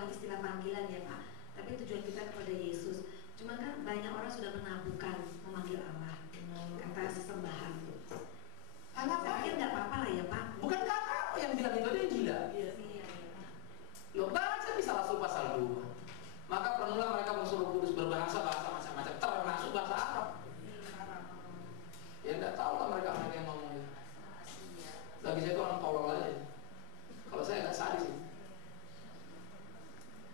sebuah istilah panggilan ya Pak, tapi tujuan kita kepada Yesus. Cuman kan banyak orang sudah menabuhkan memanggil Allah, kata sesembahan itu. Saya pikir nggak apa-apa lah ya Pak. Bukan karena yang bilang itu dia gila. Iya. Loh, baca bisa Rasul pasal 2. Maka perlulah mereka bersuruh kudus berbahasa macam-macam, termasuk bahasa Arab. Ya nggak tahu lah mereka yang ngomong itu. Bagi saya itu orang tolol aja. Kalau saya nggak sadis sih.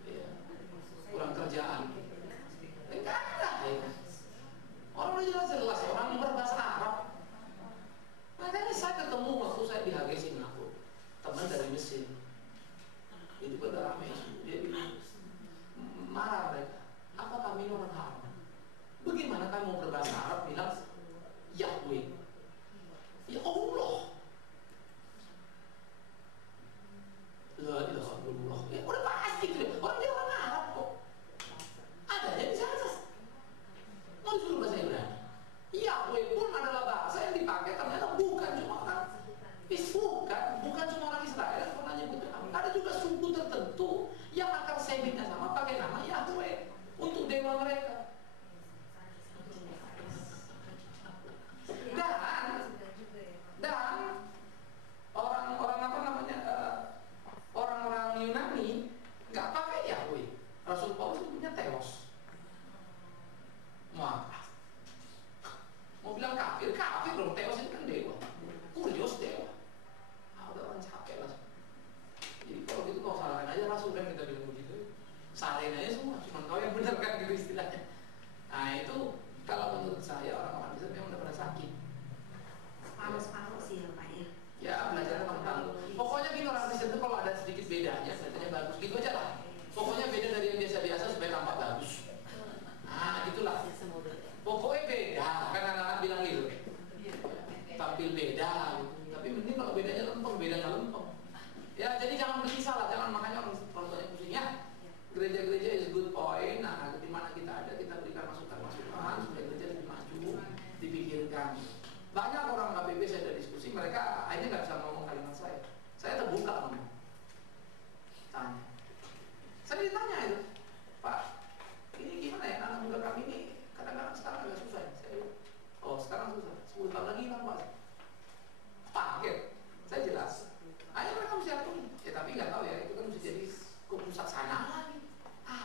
Ya, kurang kerjaan. Enggak ada ya. Orang udah jelas orang berbahasa Arab. Makanya saya ketemu waktu saya di HG Singapura, teman dari Mesir. Itu pada ramai isu. Dia bilang, marah mereka. Apa kami ini orang haram? Bagaimana kami mau berbahasa Arab bilang Yahweh? Ya Allah. La ilaha illallah. Ya udah pasti gitu. Orang dia orang Arab kok. Adanya di sana. Mau disuruh bahasa Ibrani. Yahweh pun adalah bahasa yang dipakai ternyata bukan cuma orang bukan cuma orang Israel yang pernah nyebut nama. Ada juga suku tertentu yang akar semitnya sama pakai nama Yahweh untuk dewa mereka. Dan orang apa namanya orang-orang Yunani nggak pakai Yahweh. Rasul Paulus punya Theos. Mau bilang kafir dong. Theos itu kan dewa. Kurios dewa. Udah orang capek lah. Jadi kalau gitu kau salahkan aja Rasul kan kita bilang begitu. Salahin aja semua. Cuma kau yang benar kan gitu istilahnya. Nah itu kalau menurut saya orang-orang bisa memang udah pada sakit. Paus sih ya Pak ya. Ya belajar tentang. Pokoknya gitu orang Kristen itu kalau ada sedikit bedanya, katanya bagus. Gitu aja lah. Pokoknya beda dari yang biasa-biasa supaya tampak bagus. Nah gitulah. Pokoknya beda. Kan anak-anak bilang gitu. Tampil beda. Tapi mending kalau bedanya lempeng, bedanya lempeng. Ya jadi jangan berkisah lah. Jangan makanya orang banyak pusing ya. Gereja-gereja is good point. Nah di mana kita ada kita berikan masukan-masukan supaya gereja lebih maju, dipikirkan. Banyak orang KBB saya ada diskusi, mereka akhirnya nggak bisa ngomong kalimat saya. Saya terbuka ngomong. Tanya. Saya ditanya itu, Pak, ini gimana ya anak muda kami ini kadang-kadang sekarang agak susah ya. Saya bilang, oh sekarang susah, 10 tahun lagi hilang Pak. Paket, saya jelas. Akhirnya mereka mesti atur. Ya tapi nggak tahu ya, itu kan mesti jadi ke pusat sana lagi.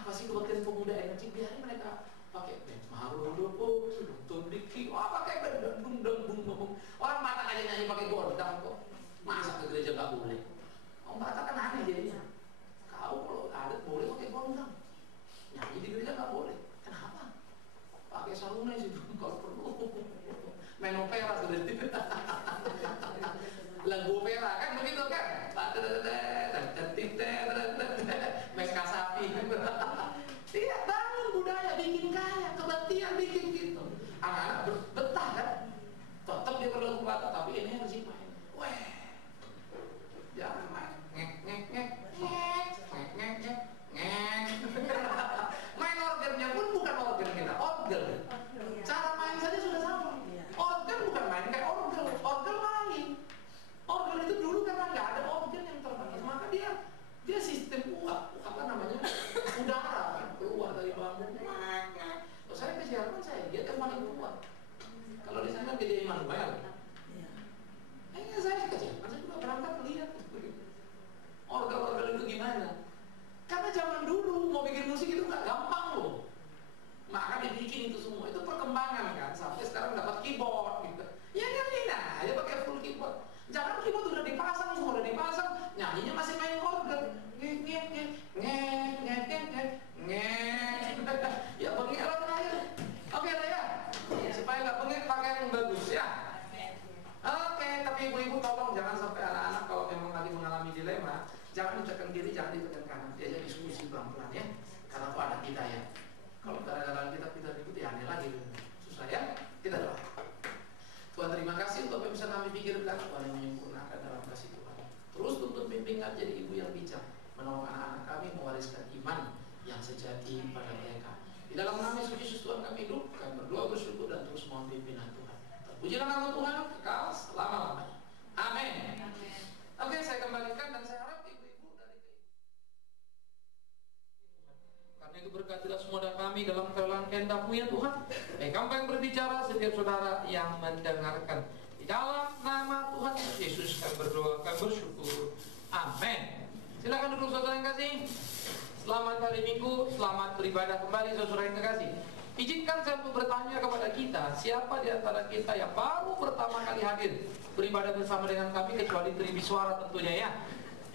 Pasti kebaktian pemuda energi biarin mereka pakai band marudopo, tundiki, pakai band bung. Orang Batak aja nyanyi pakai gondang kok. Masa ke gereja nggak boleh? Orang Batak kan aneh jadinya. Kau kalau adat boleh pakai gondang, nyanyi di gereja nggak boleh. Kenapa? Pakai sarungnya sih kalau perlu. Main opera seperti itu. Lagu opera kan begitu kan? Main kasapi. Tidak bangun budaya, bikin kaya, kebaktian bikin gitu. Anak-anak betah kan? Tetap dia berlagu Batak, tapi ini harus main. Weh, jangan main main organnya pun bukan organ kita, orgel. Cara main saja sudah sama. Organ bukan main kayak orgel main. Orgel itu dulu karena nggak ada organ yang terbatas, maka dia sistem uap, apa namanya, udara kan keluar dari bambu. Kalau saya ke Jerman dia kan paling tua. Kalau di sana gede Immanuel. Saya ke Jerman, saya juga berangkat lihat orgel-orgel itu gimana. Karena zaman dulu mau bikin musik itu nggak gampang loh. Maka dibikin itu semua, itu perkembangan kan. Sampai sekarang dapat keyboard gitu. Ya nyanyi aja pakai full keyboard. Jangan keyboard udah dipasang, semua udah dipasang, nyanyinya masih main organ. Ya bengelan aja. Oke lah ya. Supaya nggak bengek pakai yang bagus ya. Oke, tapi ibu-ibu tolong jangan sampai anak-anak kalau memang lagi mengalami dilema, jangan ditekan kiri, jangan ditekan kanan. Diajak diskusi pelan-pelan ya. Karena itu anak kita ya. Kalau gara-gara kita ikuti aneh lagi, susah ya. Kita doa. Tuhan terima kasih untuk apa yang bisa kami pikirkan. Tuhan yang menyempurnakan dalam kasih Tuhan. Terus tuntut bimbingan jadi ibu yang bijak, menolong anak-anak kami mewariskan iman yang sejati pada mereka. Di dalam nama Yesus Kristus Tuhan kami hidup, kami berdoa bersyukur dan terus mohon pimpinan Tuhan. Terpujilah nama Tuhan kekal selama-lamanya. Amin. Oke, saya kembalikan dan saya harap ibu semua kami dalam kedalam kehendak-Mu ya Tuhan. Kami yang berbicara, setiap saudara yang mendengarkan. Di dalam nama Tuhan Yesus kami berdoa, kami bersyukur. Amin. Silakan duduk saudara yang kasih. Selamat hari Minggu, selamat beribadah kembali saudara yang kasih. Izinkan saya untuk bertanya kepada kita, siapa di antara kita yang baru pertama kali hadir beribadah bersama dengan kami, kecuali Tribiswara tentunya ya.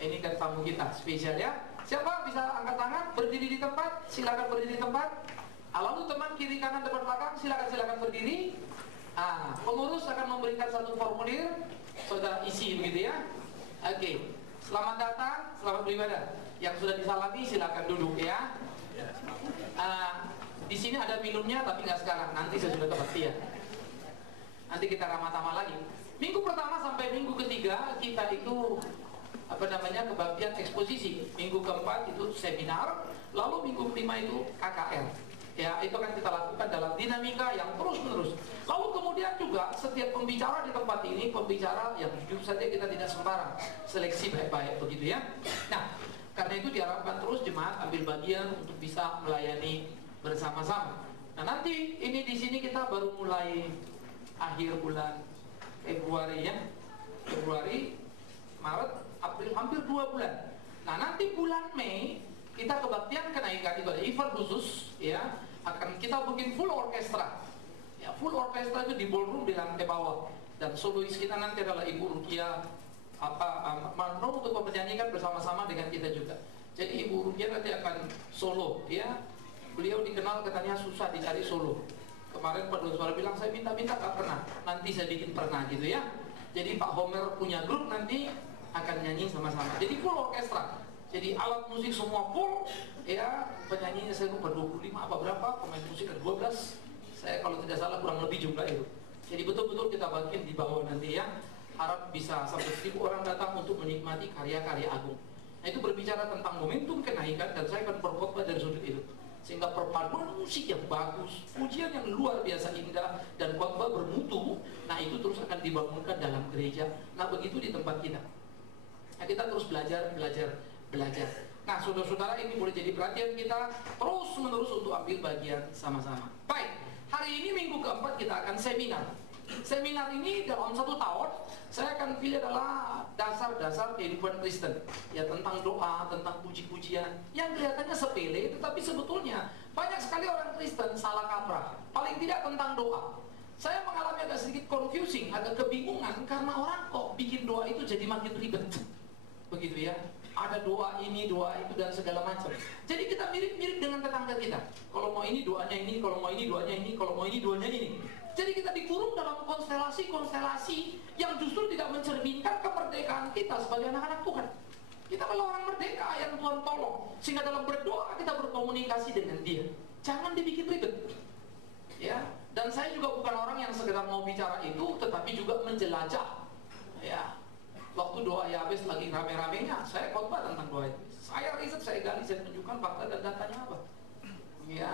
Ini kan tamu kita spesial ya. Siapa bisa angkat tangan, berdiri di tempat, silakan berdiri di tempat. Lalu teman kiri kanan depan belakang, silakan berdiri. Pengurus akan memberikan satu formulir, saudara isi begitu ya. Oke, selamat datang, selamat beribadah. Yang sudah disalami silakan duduk ya. Di sini ada minumnya tapi nggak sekarang, nanti sesudah kebaktian. Nanti kita ramah-tamah lagi. Minggu pertama sampai minggu ketiga kita itu kebaktian eksposisi. Minggu keempat itu seminar, lalu minggu kelima itu KKR. Ya, itu akan kita lakukan dalam dinamika yang terus-menerus. Lalu kemudian juga setiap pembicara di tempat ini, pembicara yang jujur saja kita tidak sembarang, seleksi baik-baik begitu ya. Nah, karena itu diharapkan terus jemaat ambil bagian untuk bisa melayani bersama-sama. Nah, nanti ini di sini kita baru mulai akhir bulan Februari ya. Februari, Maret, April, hampir 2 bulan. Nah, nanti bulan Mei kita kebaktian kenaikan itu ada event khusus ya, akan kita bikin full orkestra. Ya, full orkestra itu di ballroom di lantai bawah. Dan solois kita nanti adalah Ibu Rukia Manro untuk menyanyikan bersama-sama dengan kita juga. Jadi Ibu Rukia nanti akan solo ya. Beliau dikenal katanya susah dicari solo. Kemarin Pak Duswara bilang saya minta-minta gak pernah. Nanti saya bikin pernah gitu ya. Jadi Pak Homer punya grup nanti akan nyanyi sama-sama. Jadi full orkestra. Jadi alat musik semua full ya. Penyanyinya saya lupa 25 apa berapa, pemain musik ada 12. Saya kalau tidak salah kurang lebih jumlah itu. Jadi betul-betul kita bagian di bawah nanti ya. Harap bisa sampai 1000 orang datang untuk menikmati karya-karya agung. Nah, itu berbicara tentang momentum kenaikan dan saya akan berkhotbah dari sudut itu. Sehingga perpaduan musik yang bagus, pujian yang luar biasa indah, dan khotbah bermutu, nah itu terus akan dibangunkan dalam gereja. Nah begitu di tempat kita. Nah kita terus belajar. Nah saudara-saudara, ini boleh jadi perhatian kita terus menerus untuk ambil bagian sama-sama. Baik, hari ini minggu keempat kita akan seminar. Seminar ini dalam 1 tahun saya akan pilih adalah dasar-dasar kehidupan Kristen. Ya, tentang doa, tentang puji-pujian yang kelihatannya sepele, tetapi sebetulnya banyak sekali orang Kristen salah kaprah. Paling tidak tentang doa. Saya mengalami agak sedikit confusing, agak kebingungan karena orang kok bikin doa itu jadi makin ribet. Begitu ya. Ada doa ini, doa itu dan segala macam. Jadi kita mirip-mirip dengan tetangga kita. Kalau mau ini doanya ini, kalau mau ini doanya ini, kalau mau ini doanya ini. Jadi kita dikurung dalam konstelasi-konstelasi yang justru tidak mencerminkan kemerdekaan kita sebagai anak-anak Tuhan. Kita adalah orang merdeka yang Tuhan tolong, sehingga dalam berdoa kita berkomunikasi dengan Dia. Jangan dibikin ribet. Ya, dan saya juga bukan orang yang sekedar mau bicara itu, tetapi juga menjelajah. Ya, waktu doa Yabes lagi rame-ramenya, saya khotbah tentang doa itu. Saya riset, saya gali, saya tunjukkan fakta dan datanya apa. Ya,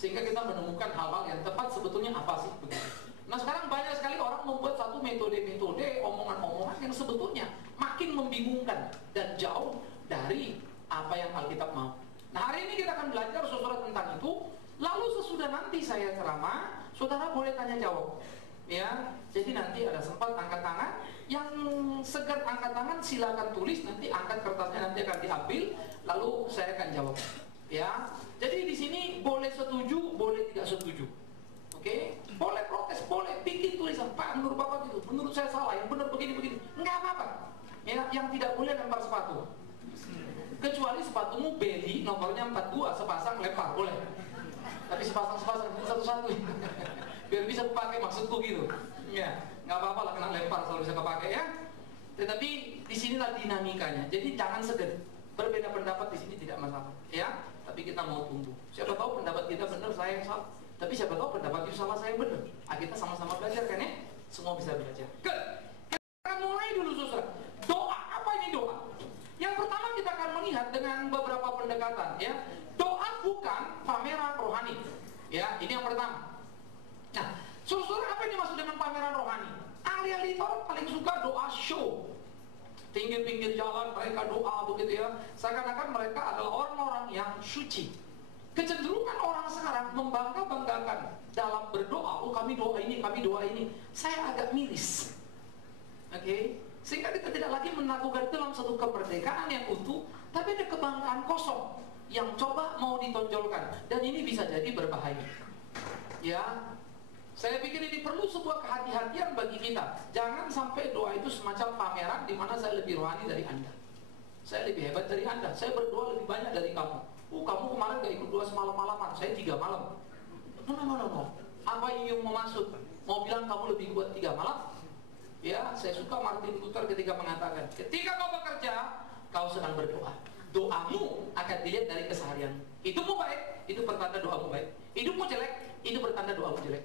sehingga kita menemukan hal-hal yang tepat sebetulnya apa sih begitu. Nah sekarang banyak sekali orang membuat satu metode-metode, omongan-omongan yang sebetulnya makin membingungkan dan jauh dari apa yang Alkitab mau. Nah hari ini kita akan belajar saudara tentang itu. Lalu sesudah nanti saya ceramah, saudara boleh tanya jawab. Ya, jadi nanti ada sempat angkat tangan. Yang segar angkat tangan silakan tulis, nanti angkat kertasnya nanti akan diambil, lalu saya akan jawab. Ya, jadi di sini boleh setuju, boleh tidak setuju. Oke, boleh protes, boleh bikin tulisan, Pak menurut Bapak gitu, menurut saya salah, yang benar begini-begini, nggak apa-apa. Ya, yang tidak boleh lempar sepatu. Kecuali sepatumu Belly nomornya 42, sepasang lempar boleh. Tapi sepasang satu-satu. Biar bisa pakai, maksudku gitu. Ya, nggak apa-apa lah kena lempar kalau bisa kepakai ya. Tetapi disinilah dinamikanya. Jadi jangan segan. Berbeda pendapat di sini tidak masalah, ya. Tapi kita mau tunggu. Siapa tahu pendapat kita benar, saya yang salah. Tapi siapa tahu pendapat itu salah, saya yang benar. Kita sama-sama belajar kan ya? Semua bisa belajar. Good. Kita akan mulai dulu saudara. Doa, apa ini doa? Yang pertama kita akan melihat dengan beberapa pendekatan, ya. Doa bukan pameran rohani. Ya, ini yang pertama. Nah, saudara, apa yang dimaksud dengan pameran rohani? Ahli-ahli Taurat paling suka doa show. Pinggir-pinggir jalan mereka doa begitu ya. Seakan-akan mereka adalah orang-orang yang suci. Kecenderungan orang sekarang membangga-banggakan dalam berdoa, oh kami doa ini, kami doa ini. Saya agak miris. Oke? Sehingga kita tidak lagi melakukan dalam satu kemerdekaan yang utuh, tapi ada kebanggaan kosong yang coba mau ditonjolkan, dan ini bisa jadi berbahaya. Ya, saya pikir ini perlu sebuah kehati-hatian bagi kita. Jangan sampai doa itu semacam pameran di mana saya lebih rohani dari Anda, saya lebih hebat dari Anda, saya berdoa lebih banyak dari kamu. Kamu kemarin gak ikut doa semalam-malaman, saya 3 malam. No. Apa yang mau maksud? Mau bilang kamu lebih kuat 3 malam? Ya, saya suka Martin Luther ketika mengatakan, ketika kau bekerja, kau sedang berdoa. Doamu akan dilihat dari keseharian. Hidupmu baik, itu pertanda doamu baik. Hidupmu jelek, itu pertanda doamu jelek.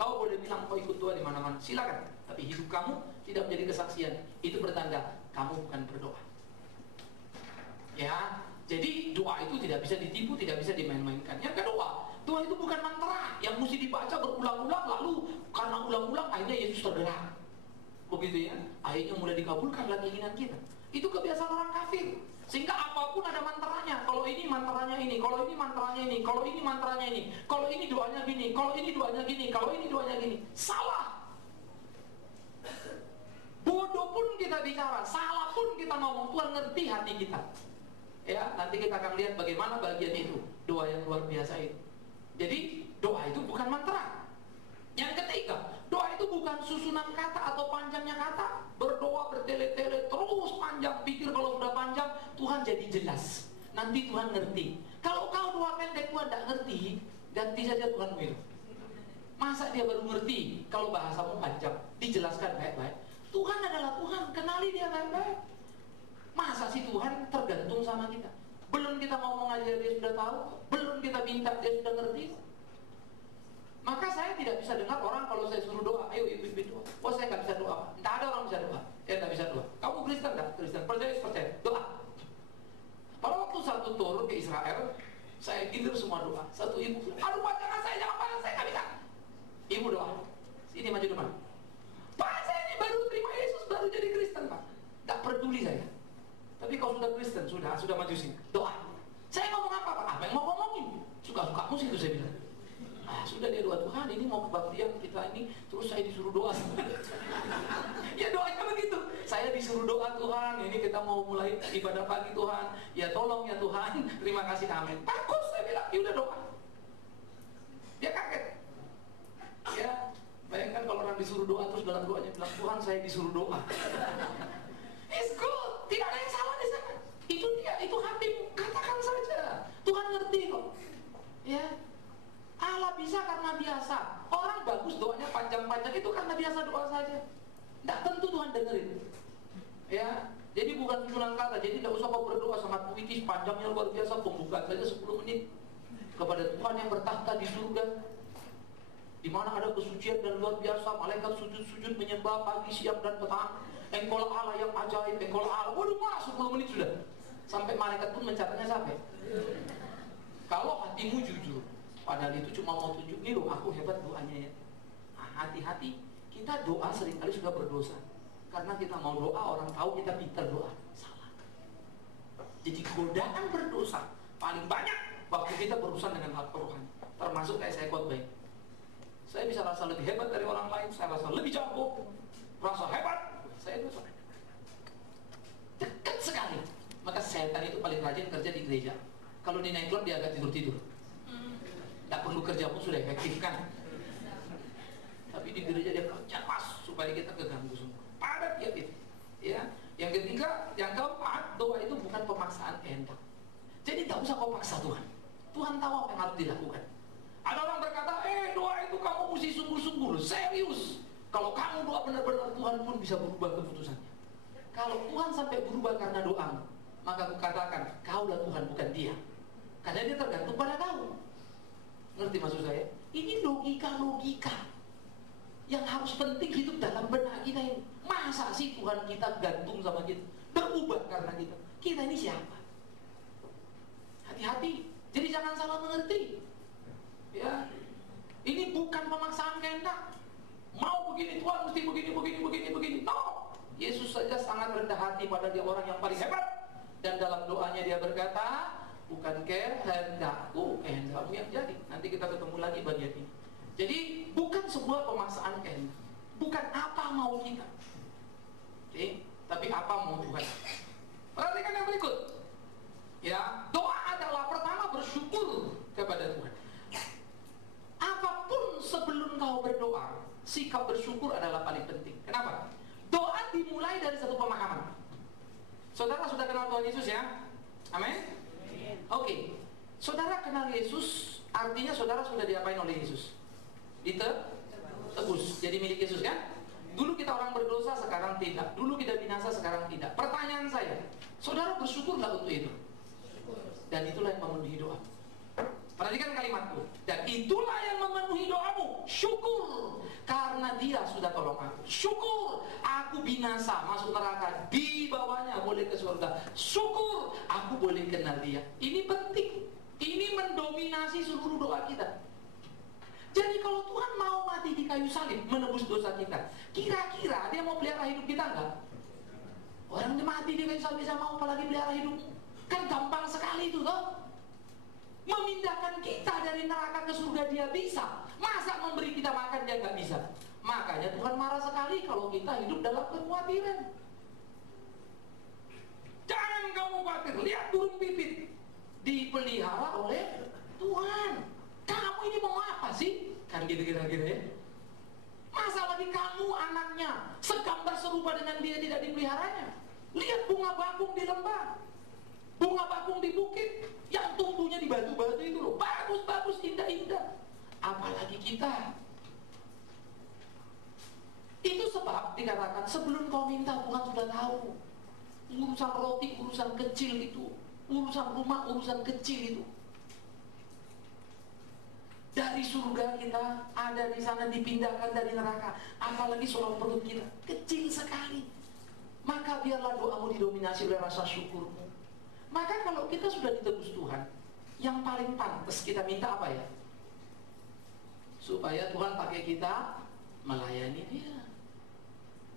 Kau boleh bilang kau ikut doa di mana-mana, silakan. Tapi hidup kamu tidak menjadi kesaksian, itu pertanda kamu bukan berdoa. Ya, jadi doa itu tidak bisa ditipu, tidak bisa dimain-mainkan. Yang kedua, doa itu bukan mantra yang mesti dibaca berulang-ulang, lalu karena ulang-ulang akhirnya Yesus tergerak. Begitu ya, akhirnya mulai dikabulkan lagi keinginan kita. Itu kebiasaan orang kafir. Sehingga apapun ada mantranya. Kalau ini mantranya ini, kalau ini mantranya ini, kalau ini mantranya ini, kalau ini doanya gini, kalau ini doanya gini, kalau ini doanya gini. Salah. Bodoh pun kita bicara, salah pun kita ngomong, Tuhan ngerti hati kita. Ya, nanti kita akan lihat bagaimana bagian itu, doa yang luar biasa itu. Jadi doa itu bukan mantra. Yang ketiga, doa itu bukan susunan kata atau panjangnya kata. Berdoa bertele-tele terus panjang, pikir kalau sudah panjang Tuhan jadi jelas, nanti Tuhan ngerti. Kalau kau doa pendek Tuhan tidak ngerti, ganti saja Tuhan itu. Masa dia baru ngerti kalau bahasamu panjang, dijelaskan baik-baik. Tuhan adalah Tuhan, kenali dia baik-baik. Masa sih Tuhan tergantung sama kita? Belum kita ngomong aja dia sudah tahu, belum kita minta dia sudah ngerti. Maka saya tidak bisa dengar orang kalau saya suruh doa, ayo ibu-ibu doa. Oh saya nggak bisa doa, tidak ada orang bisa doa. Nggak bisa doa. Kamu Kristen nggak? Kristen, percaya, doa. Pada waktu satu tur ke Israel, saya gilir semua doa. Satu ibu, aduh Pak jangan saya, jangan Pak, saya nggak bisa. Ibu doa, sini maju depan. Pak saya ini baru terima Yesus, baru jadi Kristen Pak. Nggak peduli saya. Tapi kalau sudah Kristen, sudah maju sini, doa. Saya ngomong apa Pak? Apa yang mau ngomongin? Suka-sukamu sih itu saya bilang. Sudah dia doa, Tuhan ini mau kebaktian kita ini, terus saya disuruh doa. Ya doanya begitu, saya disuruh doa Tuhan, ini kita mau mulai ibadah pagi Tuhan, ya tolong ya Tuhan, terima kasih amin. Bagus, saya bilang, ya udah doa. Dia kaget. Ya, bayangkan kalau orang disuruh doa terus dalam doanya bilang, Tuhan saya disuruh doa. It's good, tidak ada yang salah di sana. Itu dia, itu hatimu, katakan saja. Tuhan ngerti kok. Ya. Allah bisa karena biasa. Orang bagus doanya panjang-panjang itu karena biasa doa saja. Tidak tentu Tuhan dengerin. Ya, jadi bukan susunan kata. Jadi tidak usah kau berdoa sangat puitis, panjangnya luar biasa, pembukaan saja 10 menit kepada Tuhan yang bertahta di surga, di mana ada kesucian dan luar biasa, malaikat sujud-sujud menyembah pagi, siang dan petang. Engkaulah Allah yang ajaib, engkaulah Allah. Waduh, 10 menit sudah. Sampai malaikat pun mencatatnya sampai. Kalau hatimu jujur, padahal itu cuma mau tunjuk, nih loh aku hebat doanya ya. Hati-hati, kita doa seringkali sudah berdosa. Karena kita mau doa, orang tahu kita pintar doa. Salah. Jadi godaan berdosa paling banyak waktu kita berurusan dengan hal rohani. Termasuk kayak saya khotbah. Saya bisa rasa lebih hebat dari orang lain, saya rasa lebih jago, rasa hebat, saya dosa. Dekat sekali. Maka setan itu paling rajin kerja di gereja. Kalau di naik klub dia agak tidur-tidur. Tak perlu kerja pun sudah efektif kan. Tapi di gereja dia kerja pas supaya kita keganggu semua. Padat ya gitu. Ya. Yang ketiga, yang keempat, doa itu bukan pemaksaan kehendak. Jadi tak usah kau paksa Tuhan. Tuhan tahu apa yang harus dilakukan. Ada orang berkata, doa itu kamu mesti sungguh-sungguh, serius. Kalau kamu doa benar-benar, Tuhan pun bisa berubah keputusannya. Kalau Tuhan sampai berubah karena doamu, maka aku katakan, kaulah Tuhan, bukan dia. Karena dia tergantung pada kau. Ngerti maksud saya? Ini logika-logika yang harus penting hidup dalam benak kita ini. Masa sih Tuhan kita gantung sama kita, berubah karena kita? Kita ini siapa? Hati-hati. Jadi jangan salah mengerti. Ya, ini bukan pemaksaan kehendak. Mau begini Tuhan mesti begini. No. Yesus saja sangat rendah hati pada dia orang yang paling hebat. Dan dalam doanya dia berkata, Bukan kehendakku, kehendakmu yang jadi. Nanti kita ketemu lagi bagian ini. Jadi bukan sebuah pemaksaan kehendak, bukan apa mau kita, oke? Tapi apa mau Tuhan. Perhatikan yang berikut. Ya, doa adalah pertama bersyukur kepada Tuhan. Apapun sebelum kau berdoa, sikap bersyukur adalah paling penting. Kenapa? Doa dimulai dari satu pemahaman. Saudara sudah kenal Tuhan Yesus ya? Amin? Oke. Saudara kenal Yesus, artinya saudara sudah diapain oleh Yesus? Ditebus, jadi milik Yesus kan? Dulu kita orang berdosa, sekarang tidak. Dulu kita binasa, sekarang tidak. Pertanyaan saya, saudara bersyukur nggak untuk itu? Dan itulah yang memenuhi doa. Perhatikan kalimatku. Dan itulah yang memenuhi doamu. Syukur, karena dia sudah tolong aku. Syukur, aku binasa, masuk neraka, di bawahnya boleh ke surga. Syukur, aku boleh kenal dia. Ini penting. Ini mendominasi seluruh doa kita. Jadi kalau Tuhan mau mati di kayu salib menebus dosa kita, kira-kira dia mau pelihara hidup kita enggak? Orang dia mati di kayu salib bisa mau, apalagi pelihara hidupmu? Kan gampang sekali itu toh. Memindahkan kita dari neraka ke surga dia bisa. Masa memberi kita makan dia nggak bisa? Makanya Tuhan marah sekali kalau kita hidup dalam kekhawatiran. Jangan kamu khawatir, lihat burung pipit dipelihara oleh Tuhan. Kamu ini mau apa sih? Kan gitu kira-kira ya. Masa lagi kamu anaknya segambar serupa dengan dia tidak dipeliharanya. Lihat bunga bakung di lembah, bunga bakung di bukit, yang tumbuhnya di batu-batu itu loh, bagus-bagus, indah-indah. Apalagi kita. Itu sebab dikatakan sebelum kau minta Tuhan sudah tahu. Urusan roti, urusan kecil itu, urusan rumah, urusan kecil itu. Dari surga kita ada di sana, dipindahkan dari neraka. Apalagi soal perut kita kecil sekali. Maka biarlah doamu didominasi oleh rasa syukurmu. Maka kalau kita sudah ditebus Tuhan, yang paling pantas kita minta apa ya? Supaya Tuhan pakai kita melayani dia.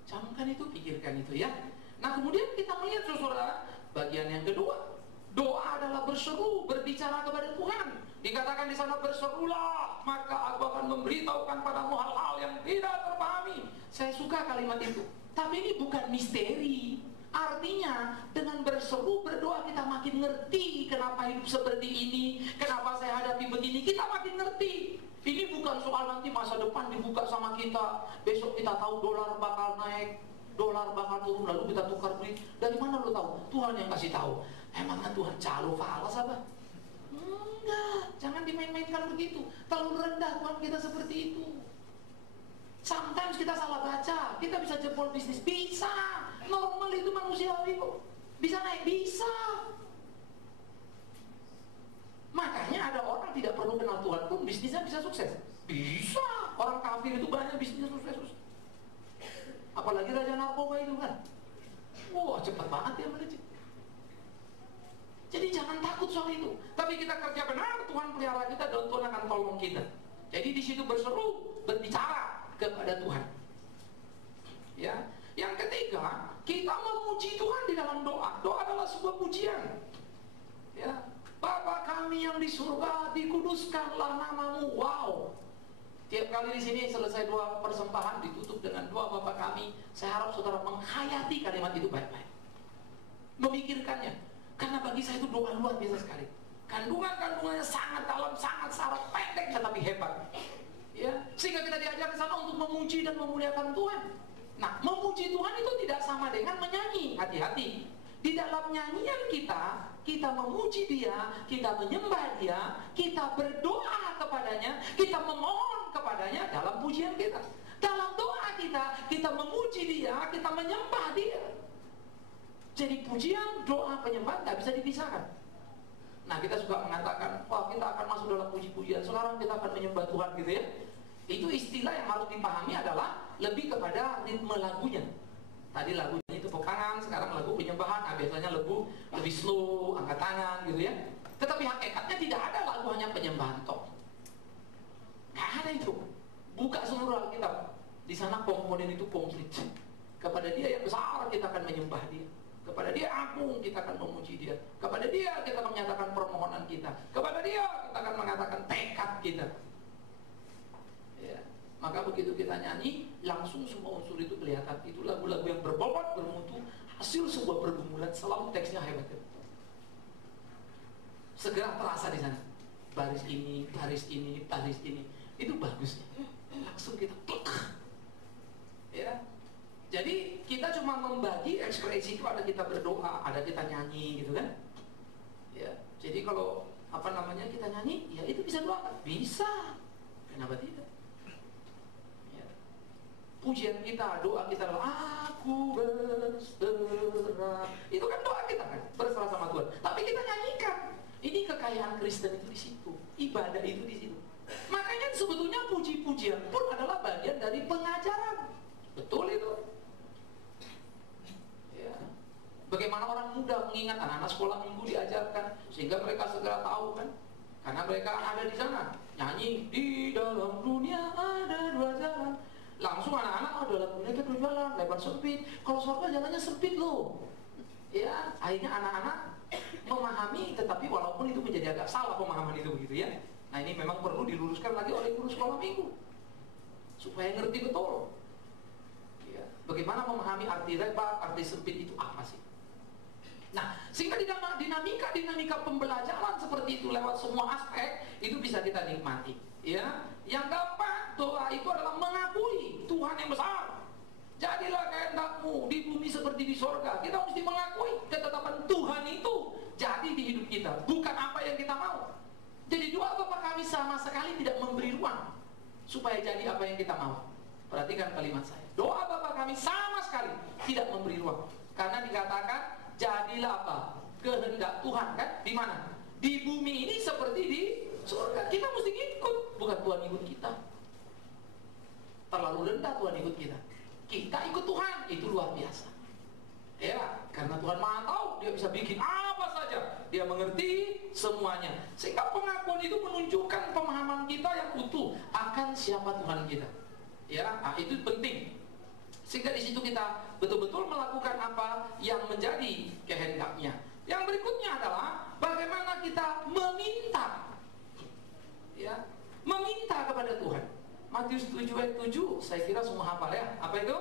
Camkan itu, pikirkan itu ya. Nah kemudian kita melihat saudara, bagian yang kedua, doa adalah berseru, berbicara kepada Tuhan. Dikatakan di sana, berserulah, maka aku akan memberitahukan padamu hal-hal yang tidak terpahami. Saya suka kalimat itu. Tapi ini bukan misteri. Artinya dengan berseru, berdoa kita makin ngerti kenapa hidup seperti ini, kenapa saya hadapi begini, kita makin ngerti. Ini bukan soal nanti masa depan dibuka sama kita, besok kita tahu dolar bakal naik, dolar bakal turun, lalu kita tukar duit. Dari mana lo tahu? Tuhan yang kasih tahu. Emangnya Tuhan calo falas apa? Enggak, jangan dimain-mainkan begitu. Terlalu rendah Tuhan kita seperti itu. Sometimes kita salah baca, kita bisa jebol bisnis, bisa. Normal itu manusiawi kok. Bisa naik, bisa. Makanya ada orang tidak perlu kenal Tuhan pun bisnisnya bisa sukses. Bisa. Orang kafir itu banyak bisnisnya sukses. Apalagi raja narkoba itu kan. Wah, cepat banget dia melejit. Jadi jangan takut soal itu. Tapi kita kerja benar, Tuhan pelihara kita dan Tuhan akan tolong kita. Jadi di situ berseru, berbicara kepada Tuhan. Ya, yang ketiga, kita memuji Tuhan di dalam doa. Doa adalah sebuah pujian. Ya, Bapa kami yang di surga, dikuduskanlah namamu. Wow. Tiap kali di sini selesai doa persembahan ditutup dengan doa Bapa kami. Saya harap saudara menghayati kalimat itu baik-baik. Memikirkannya. Karena bagi saya itu doa luar biasa sekali. Kandungannya sangat dalam, sangat syarat, pendek tetapi hebat. Ya, sehingga kita diajar ke sana untuk memuji dan memuliakan Tuhan. Nah, memuji Tuhan itu tidak sama dengan menyanyi. Hati-hati. Di dalam nyanyian kita memuji Dia, kita menyembah Dia, kita berdoa kepadanya, kita memohon kepadanya dalam pujian kita. Dalam doa kita memuji Dia, kita menyembah Dia. Jadi pujian, doa, penyembahan tidak bisa dipisahkan. Nah kita suka mengatakan, wah kita akan masuk dalam puji-pujian, sekarang kita akan menyembah Tuhan gitu ya. Itu istilah yang harus dipahami adalah lebih kepada ritme lagunya. Tadi lagunya itu tepuk tangan, sekarang lagu penyembahan, biasanya lagu lebih slow, angkat tangan gitu ya. Tetapi hakikatnya tidak ada lagu hanya penyembahan tok. Gak ada itu. Buka seluruh Alkitab. Di sana komponen itu komplit. Kepada Dia yang besar kita akan menyembah Dia. Kepada Dia agung kita akan memuji Dia. Kepada Dia kita akan menyatakan permohonan kita. Kepada Dia kita akan mengatakan tekad kita. Ya. Maka begitu kita nyanyi, langsung semua unsur itu kelihatan. Itu lagu-lagu yang berbobot, bermutu, hasil sebuah pergumulan, selalu teksnya hebat. Segera terasa di sana. Baris ini, baris ini, baris ini. Itu bagusnya. Langsung kita plek. Ya. Jadi kita cuma membagi ekspresi itu, ada kita berdoa, ada kita nyanyi gitu kan. Ya. Jadi kalau kita nyanyi, ya itu bisa doa. Bisa. Kenapa tidak? Pujian kita, doa kita adalah aku berserah. Itu kan doa kita kan, berserah sama Tuhan. Tapi kita nyanyikan. Ini kekayaan Kristen itu di situ, ibadah itu di situ. Makanya sebetulnya puji-pujian pun adalah bagian dari pengajaran. Betul itu. Ya. Bagaimana orang muda mengingat anak-anak sekolah minggu diajarkan sehingga mereka segera tahu kan? Karena mereka ada di sana nyanyi di dalam dunia ada dua jalan. Langsung anak-anak dalam dunia itu dua jalan, lebar sempit. Kalau surga jalannya sempit loh. Ya, akhirnya anak-anak memahami, tetapi walaupun itu menjadi agak salah pemahaman itu begitu ya. Nah ini memang perlu diluruskan lagi oleh guru sekolah minggu supaya ngerti betul. Ya, bagaimana memahami arti lebar, arti sempit itu apa sih? Nah, sehingga dinamika pembelajaran seperti itu lewat semua aspek itu bisa kita nikmati. Ya, yang keempat, doa itu adalah mengakui Tuhan yang besar. Jadilah kehendak-Mu di bumi seperti di sorga. Kita mesti mengakui ketetapan Tuhan itu jadi di hidup kita, bukan apa yang kita mau. Jadi doa Bapa kami sama sekali tidak memberi ruang supaya jadi apa yang kita mau. Perhatikan kalimat saya. Doa Bapa kami sama sekali tidak memberi ruang. Karena dikatakan jadilah apa? Kehendak Tuhan kan? Di mana? Di bumi ini seperti di surga. Kita mesti ikut, bukan Tuhan ikut kita. Terlalu rendah Tuhan ikut kita. Kita ikut Tuhan, itu luar biasa. Ya, karena Tuhan Maha tahu, Dia bisa bikin apa saja. Dia mengerti semuanya. Sehingga pengakuan itu menunjukkan pemahaman kita yang utuh akan siapa Tuhan kita. Ya, itu penting. Sehingga di situ kita betul-betul melakukan apa yang menjadi kehendaknya. Yang berikutnya adalah bagaimana kita meminta. Ya, meminta kepada Tuhan. Matius 7 ayat 7, saya kira semua hafal ya. Apa itu?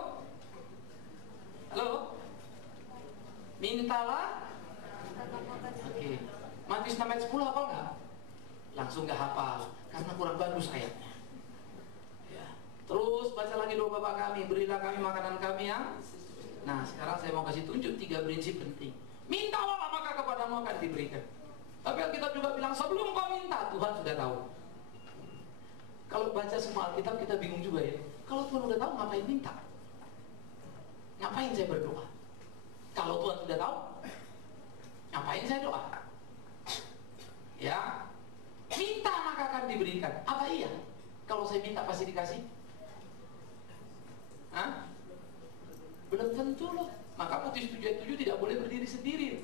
Halo? Mintalah. Oke. Matius 6 ayat 10 hafal nggak? Langsung nggak hafal karena kurang bagus ayatnya. Ya. Terus baca lagi doa Bapa kami, berilah kami makanan kami yang. Nah, sekarang saya mau kasih tunjuk 3 prinsip penting. Mintalah maka kepadamu akan diberikan. Tapi kita juga bilang sebelum kau minta, Tuhan sudah tahu. Kalau baca semua Alkitab kita bingung juga ya. Kalau Tuhan sudah tahu ngapain minta? Ngapain saya berdoa? Kalau Tuhan sudah tahu, ngapain saya doa? Ya, minta maka akan diberikan. Apa iya? Kalau saya minta pasti dikasih? Hah? Belum tentu loh. Maka Matius 7 ayat 7 tidak boleh berdiri sendiri.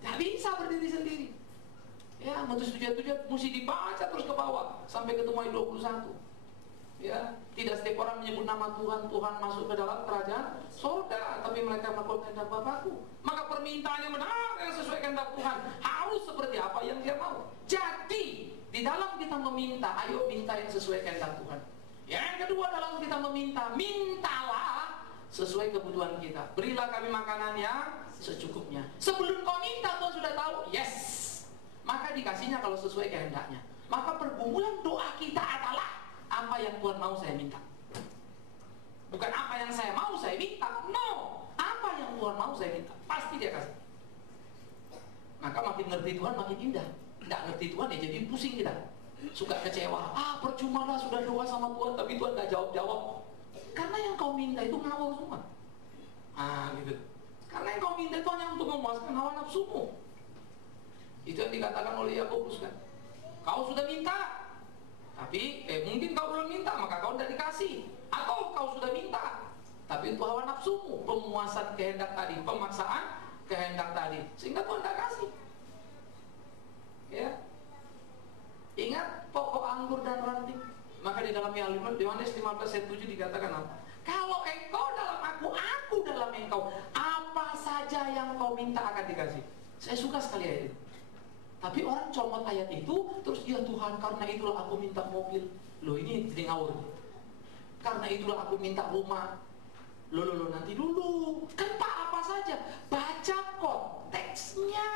Tidak bisa berdiri sendiri. Ya, Matius 7 ayat 7 mesti dibaca terus ke bawah sampai ketemu ayat 21. Ya, tidak setiap orang menyebut nama Tuhan, Tuhan masuk ke dalam kerajaan surga, tapi mereka melakukan kehendak Bapakku. Maka permintaan yang benar yang sesuai kehendak Tuhan harus seperti apa yang Dia mau. Jadi, di dalam kita meminta, ayo minta yang sesuai kehendak Tuhan. Yang kedua dalam kita meminta, mintalah sesuai kebutuhan kita. Berilah kami makanan yang secukupnya. Sebelum kau minta Tuhan sudah tahu, yes. Maka dikasihnya kalau sesuai kehendaknya. Maka pergumulan doa kita adalah apa yang Tuhan mau saya minta. Bukan apa yang saya mau saya minta. No, apa yang Tuhan mau saya minta. Pasti Dia kasih. Maka makin ngerti Tuhan makin indah. Nggak ngerti Tuhan ya jadi pusing kita. Suka kecewa. Percuma lah sudah doa sama Tuhan tapi Tuhan nggak jawab-jawab. Karena yang kau minta itu ngawal semua. Gitu. Karena yang kau minta itu hanya untuk memuaskan hawa nafsumu. Itu yang dikatakan oleh Yakobus kan. Kau sudah minta, tapi mungkin kau belum minta, maka kau tidak dikasih. Atau kau sudah minta, tapi itu hawa nafsumu, pemuasan kehendak tadi, pemaksaan kehendak tadi, sehingga Tuhan tidak kasih. Ya, ingat pokok anggur dan ranting. Maka di dalam Yohanes 15 ayat 7 dikatakan apa? Kalau engkau dalam aku dalam engkau, apa saja yang kau minta kasih. Saya suka sekali ayat itu. Tapi orang comot ayat itu, terus ya Tuhan, karena itulah aku minta mobil. Loh, ini jadi ngawur. Karena itulah aku minta rumah. Loh, nanti dulu. Kan Pak, apa saja? Baca konteksnya.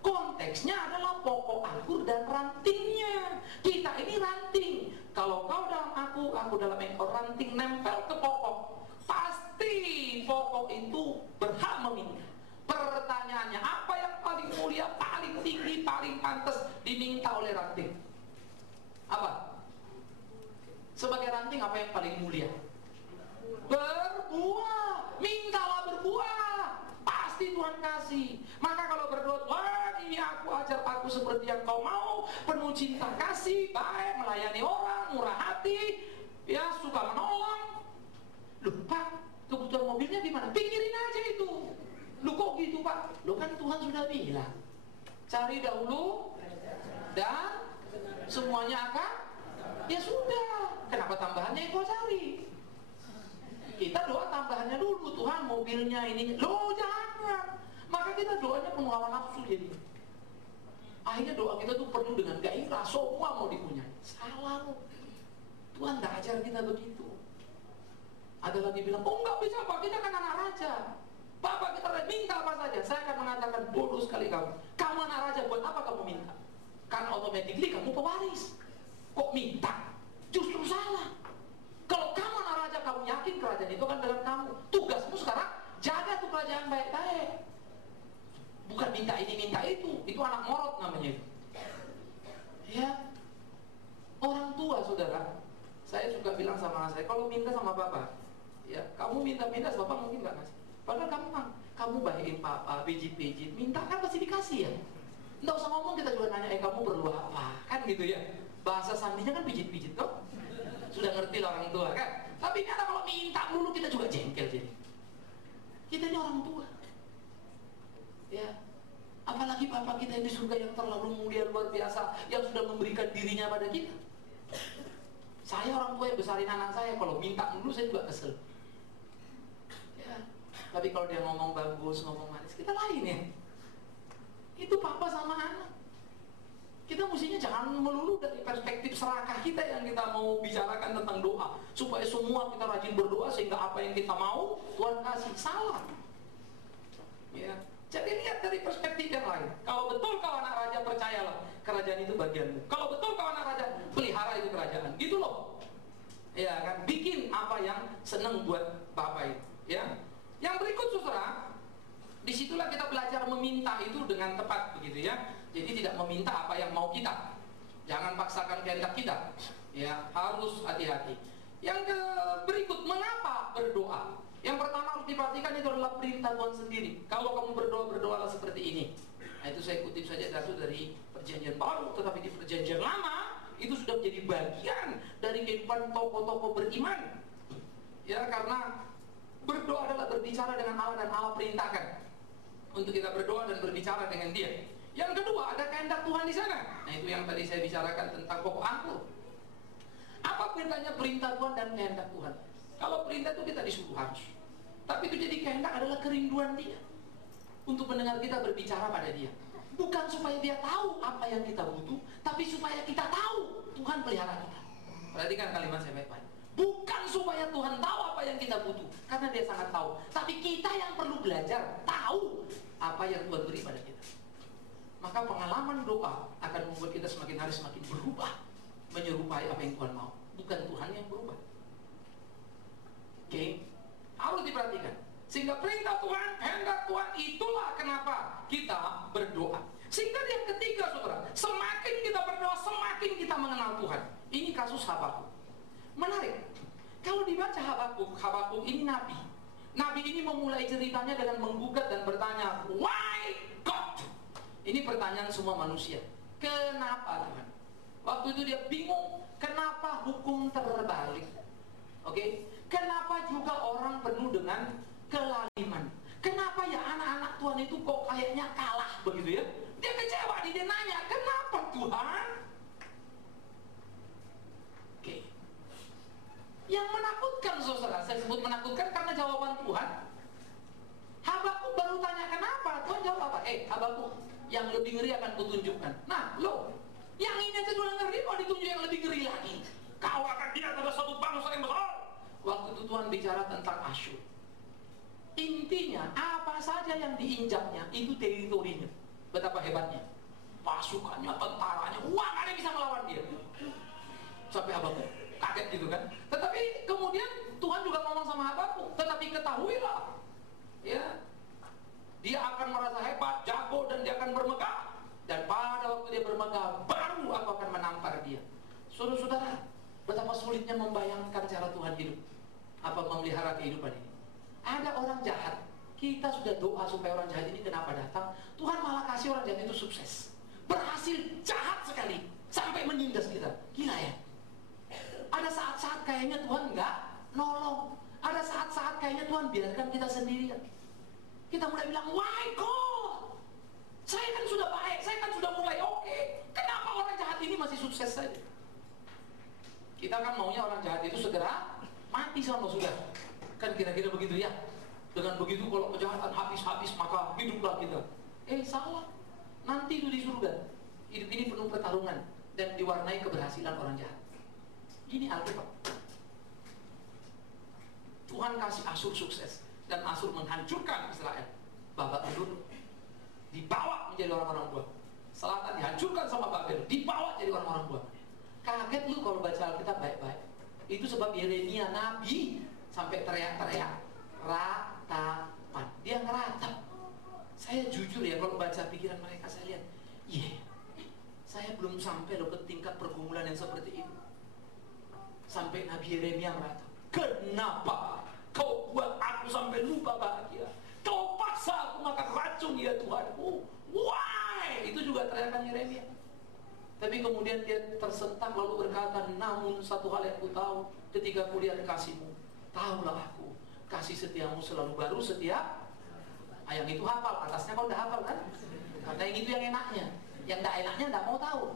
Konteksnya adalah pokok anggur dan rantingnya. Kita ini ranting. Kalau kau dalam aku dalam engkau, ranting nempel ke pokok. Pasti pokok itu berhak meminta. Pertanyaannya, apa yang paling mulia, paling tinggi, paling pantas diminta oleh ranting? Apa? Sebagai ranting, apa yang paling mulia? Berbuah. Mintalah berbuah. Pasti Tuhan kasih. Maka kalau berdoa, Tuhan ini aku, ajar aku seperti yang kau mau, penuh cinta kasih, baik, melayani orang, murah hati, ya suka menolong. Loh Pak, kebutuhan mobilnya gimana? Pikirin aja itu. Loh kok gitu Pak? Loh kan Tuhan sudah bilang, cari dahulu dan semuanya akan, ya sudah. Kenapa tambahannya yang kau cari? Kita doa tambahannya dulu, Tuhan mobilnya ini. Loh jangan. Maka kita doanya penuh hawa nafsu jadi. Akhirnya doa kita tuh penuh dengan gairah, semua mau dipunyai. Salah loh. Tuhan gak ajar kita begitu. Ada lagi bilang, oh nggak bisa Pak, kita kan anak raja. Bapak kita minta apa saja. Saya akan mengatakan, bodoh sekali kamu. Kamu anak raja, buat apa kamu minta? Karena automatically kamu pewaris. Kok minta? Justru salah. Kalau kamu anak raja, kamu yakin kerajaan itu akan dalam kamu. Tugasmu sekarang, jaga tuh kerajaan baik-baik. Bukan minta ini, minta itu. Itu anak morot namanya itu. Ya. Orang tua, saudara. Saya suka bilang sama anak saya, kalau minta sama bapak, ya kamu minta-minta, bapak mungkin gak ngasih. Padahal kamu bahayain papa, pijit-pijit, minta kan pasti dikasih ya. Nggak usah ngomong, kita juga nanya, kamu perlu apa? Kan gitu ya. Bahasa sandinya kan pijit-pijit kok. Sudah ngerti lah orang tua kan. Tapi ini kalau minta dulu kita juga jengkel jadi. Kita ini orang tua. Ya. Apalagi Bapak kita yang di surga yang terlalu mulia luar biasa, yang sudah memberikan dirinya pada kita. Saya orang tua yang besarin anak saya, kalau minta dulu saya juga kesel. Ya. Tapi kalau dia ngomong bagus, ngomong manis, kita lain ya. Itu papa sama anak. Kita mestinya jangan melulu dari perspektif serakah kita yang kita mau bicarakan tentang doa, supaya semua kita rajin berdoa sehingga apa yang kita mau Tuhan kasih. Salah. Ya. Jadi lihat dari perspektif yang lain. Kalau betul kau anak raja, percayalah kerajaan itu bagianmu. Kalau betul kau anak raja, pelihara itu kerajaan. Gitu loh. Ya kan, bikin apa yang seneng buat Bapak itu. Ya. Yang berikut saudara, disitulah kita belajar meminta itu dengan tepat begitu ya. Jadi tidak meminta apa yang mau kita. Jangan paksakan kehendak kita. Ya, harus hati-hati. Yang berikut, mengapa berdoa? Yang pertama harus diperhatikan itu adalah perintah Tuhan sendiri. Kalau kamu berdoa, berdoalah seperti ini. Nah, itu saya kutip saja satu dari Perjanjian Baru, tetapi di Perjanjian Lama itu sudah menjadi bagian dari kehidupan tokoh-tokoh beriman. Ya, karena berdoa adalah berbicara dengan Allah dan Allah perintahkan untuk kita berdoa dan berbicara dengan Dia. Yang kedua, ada kehendak Tuhan di sana. Nah, itu yang tadi saya bicarakan tentang pokok anggur. Apa perintahnya perintah Tuhan dan kehendak Tuhan? Kalau perintah itu kita disuruh harus. Tapi itu jadi kehendak adalah kerinduan Dia untuk mendengar kita berbicara pada Dia. Bukan supaya Dia tahu apa yang kita butuh, tapi supaya kita tahu Tuhan pelihara kita. Perhatikan kalimat saya baik-baik. Bukan supaya Tuhan tahu apa yang kita butuh, karena Dia sangat tahu. Tapi kita yang perlu belajar tahu apa yang Tuhan beri pada kita. Maka pengalaman doa akan membuat kita semakin hari semakin berubah, menyerupai apa yang Tuhan mau. Bukan Tuhan yang berubah. Oke, harus diperhatikan. Sehingga perintah Tuhan, kehendak Tuhan, itulah kenapa kita berdoa. Sehingga yang ketiga, saudara, semakin kita berdoa, semakin kita mengenal Tuhan. Ini kasus Habakuk. Menarik. Kalau dibaca Habakuk ini nabi. Nabi ini memulai ceritanya dengan menggugat dan bertanya, why God? Ini pertanyaan semua manusia. Kenapa Tuhan? Waktu itu dia bingung, kenapa hukum terbalik? Oke? Kenapa juga orang penuh dengan kelaliman? Kenapa ya anak-anak Tuhan itu kok kayaknya kalah begitu ya? Dia kecewa, dia nanya, kenapa Tuhan? Oke. Yang menakutkan saudara, saya sebut menakutkan karena jawaban Tuhan. Habakuk baru tanya kenapa, Tuhan jawab Habakuk, yang lebih ngeri akan kutunjukkan. Nah, lo, yang ini aja sudah ngeri, kok ditunjuk yang lebih ngeri lagi. Kau akan lihat ada satu bangsa yang besar. Waktu itu Tuhan bicara tentang Asyur. Intinya, apa saja yang diinjaknya, itu teritorinya. Betapa hebatnya. Pasukannya, tentaranya, wah, gak ada yang bisa melawan dia. Sampai Habakuk kaget gitu kan. Tetapi kemudian Tuhan juga ngomong sama Habakuk, tetapi ketahuilah, ya, dia akan merasa hebat, jago, dan dia akan bermegah. Dan pada waktu dia bermegah, baru aku akan menampar dia. Saudara-saudara, betapa sulitnya membayangkan cara Tuhan hidup. Apa memelihara kehidupan ini. Ada orang jahat, kita sudah doa supaya orang jahat ini kenapa datang, Tuhan malah kasih orang jahat itu sukses, berhasil jahat sekali, sampai menindas kita. Gila ya. Ada saat-saat kayaknya Tuhan nggak nolong. Ada saat-saat kayaknya Tuhan biarkan kita sendirian. Kita mulai bilang, why God? Saya kan sudah baik, saya kan sudah mulai oke. Kenapa orang jahat ini masih sukses saja? Kita kan maunya orang jahat itu segera mati sama sudah. Kan kira-kira begitu ya. Dengan begitu kalau kejahatan habis-habis maka hiduplah kita. Salah. Nanti itu di surga. Hidup ini penuh pertarungan dan diwarnai keberhasilan orang jahat. Ini Alkitab. Tuhan kasih Asyur sukses dan Asyur menghancurkan Israel. Babak belur dibawa menjadi orang-orang buah. Selatan dihancurkan sama Babel, dibawa jadi orang-orang buah. Kaget lu kalau baca Alkitab baik-baik. Itu sebab Yeremia nabi sampai teriak-teriak ratapan. Dia ngeratap. Saya jujur ya, kalau baca pikiran mereka saya lihat, saya belum sampai loh ke tingkat pergumulan yang seperti itu. Sampai Nabi Yeremia meratap, kenapa kau buat aku sampai lupa bahagia? Kau paksa aku makan racun ya Tuhanku. Why? Itu juga teriakan Yeremia. Tapi kemudian dia tersentak lalu berkata, namun satu hal yang ku tahu ketika kulihat kasihmu, tahulah aku, kasih setiamu selalu baru setiap. Yang itu hafal, atasnya kau udah hafal kan? Karena yang itu yang enaknya. Yang gak enaknya gak mau tahu.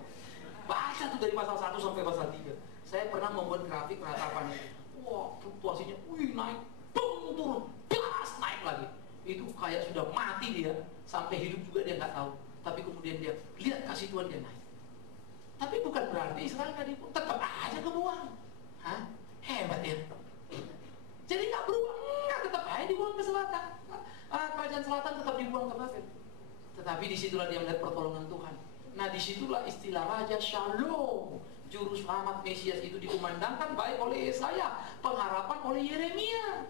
Baca tuh dari pasal 1 sampai pasal 3. Saya pernah membuat grafik ratapan itu. Wah, fluktuasinya, naik, boom, turun, blas, naik lagi. Itu kayak sudah mati dia, sampai hidup juga dia nggak tahu. Tapi kemudian dia lihat kasih Tuhan dia naik. Tapi bukan berarti Israel nggak dibuang, tetap aja kebuang. Hebat ya. Jadi nggak berubah, tetap aja dibuang ke selatan. Kerajaan selatan tetap dibuang ke Babel. Tetapi disitulah dia melihat pertolongan Tuhan. Nah disitulah istilah Raja Shalom, Juru Selamat Mesias itu dikumandangkan baik oleh Yesaya, pengharapan oleh Yeremia.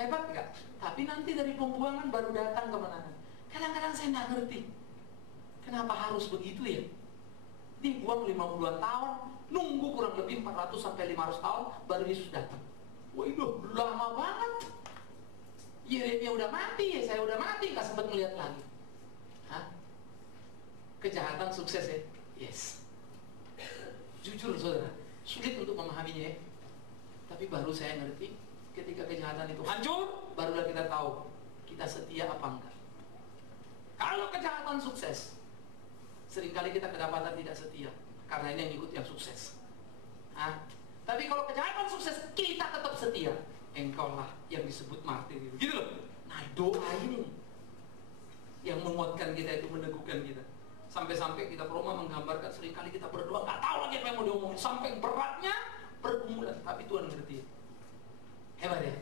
Hebat nggak? Tapi nanti dari pembuangan baru datang kemenangan. Kadang-kadang saya nggak ngerti kenapa harus begitu ya. Dibuang 50-an tahun, nunggu kurang lebih 400 sampai 500 tahun baru Yesus datang. Wah itu lama banget. Yeremia udah mati, saya udah mati, nggak sempat melihat lagi. Kejahatan sukses ya? Yes. Jujur saudara, sulit untuk memahaminya ya. Tapi baru saya ngerti, ketika kejahatan itu hancur, barulah kita tahu kita setia apa enggak. Kalau kejahatan sukses, seringkali kita kedapatan tidak setia, karena ini yang ikut yang sukses. Tapi kalau kejahatan sukses, kita tetap setia. Engkaulah yang disebut martir gitu loh. Nah doa ini yang menguatkan kita, itu meneguhkan kita. Sampai-sampai kita Roma menggambarkan seringkali kita berdoa nggak tahu lagi apa yang mau diomongin, sampai beratnya pergumulan, tapi Tuhan ngerti. Hebat ya.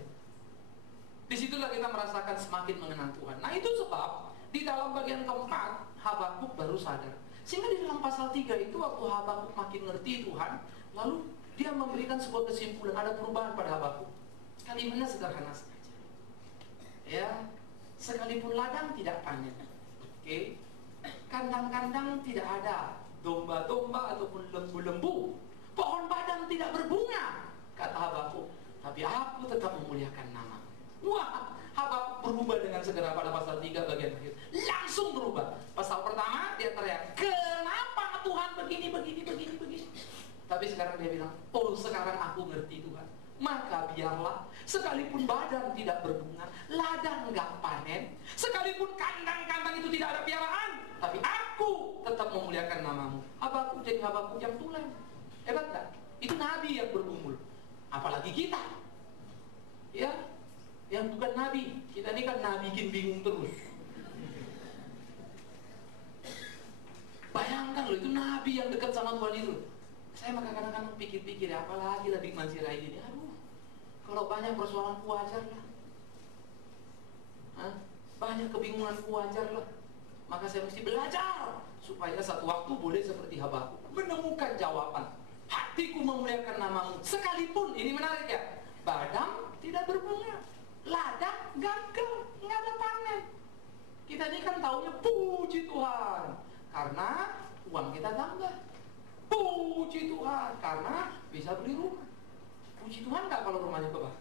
Disitulah kita merasakan semakin mengenal Tuhan. Nah itu sebab di dalam bagian keempat Habakuk baru sadar. Sehingga di dalam pasal 3 itu waktu Habakuk makin ngerti Tuhan, lalu dia memberikan sebuah kesimpulan, ada perubahan pada Habakuk. Kalimatnya sederhana saja. Ya, sekalipun ladang tidak panen. Oke. Kandang-kandang tidak ada, domba-domba ataupun lembu-lembu, pohon padang tidak berbunga, kata Habakuk, tapi aku tetap memuliakan nama. Wah, Habakuk berubah dengan segera pada pasal 3 bagian akhir. Langsung berubah. Pasal pertama dia teriak, kenapa Tuhan begini. Tapi sekarang dia bilang, oh sekarang aku ngerti Tuhan. Maka biarlah, sekalipun badan tidak berbunga, ladang nggak panen, sekalipun kandang-kandang itu tidak ada piaraan, tapi aku tetap memuliakan namamu. Habakuk jadi Habakuk yang tulen. Hebat nggak? Itu nabi yang bergumul. Apalagi kita, ya, yang bukan nabi. Kita ini kan nabi bikin bingung terus. loh, itu nabi yang dekat sama Tuhan itu. Saya maka kadang-kadang pikir-pikir, ya, apalagi lebih Mansirai ini. Aduh, kalau banyak persoalan wajar lah. Banyak kebingungan wajar lah. Maka saya mesti belajar supaya satu waktu boleh seperti Habakuk menemukan jawaban. Hatiku memuliakan namamu. Sekalipun, ini menarik ya, badang tidak berbunga, ladang gagal, nggak ada panen. Kita ini kan taunya puji Tuhan karena uang kita tambah. Puji Tuhan karena bisa beli rumah. Puji Tuhan nggak kalau rumahnya kebakar?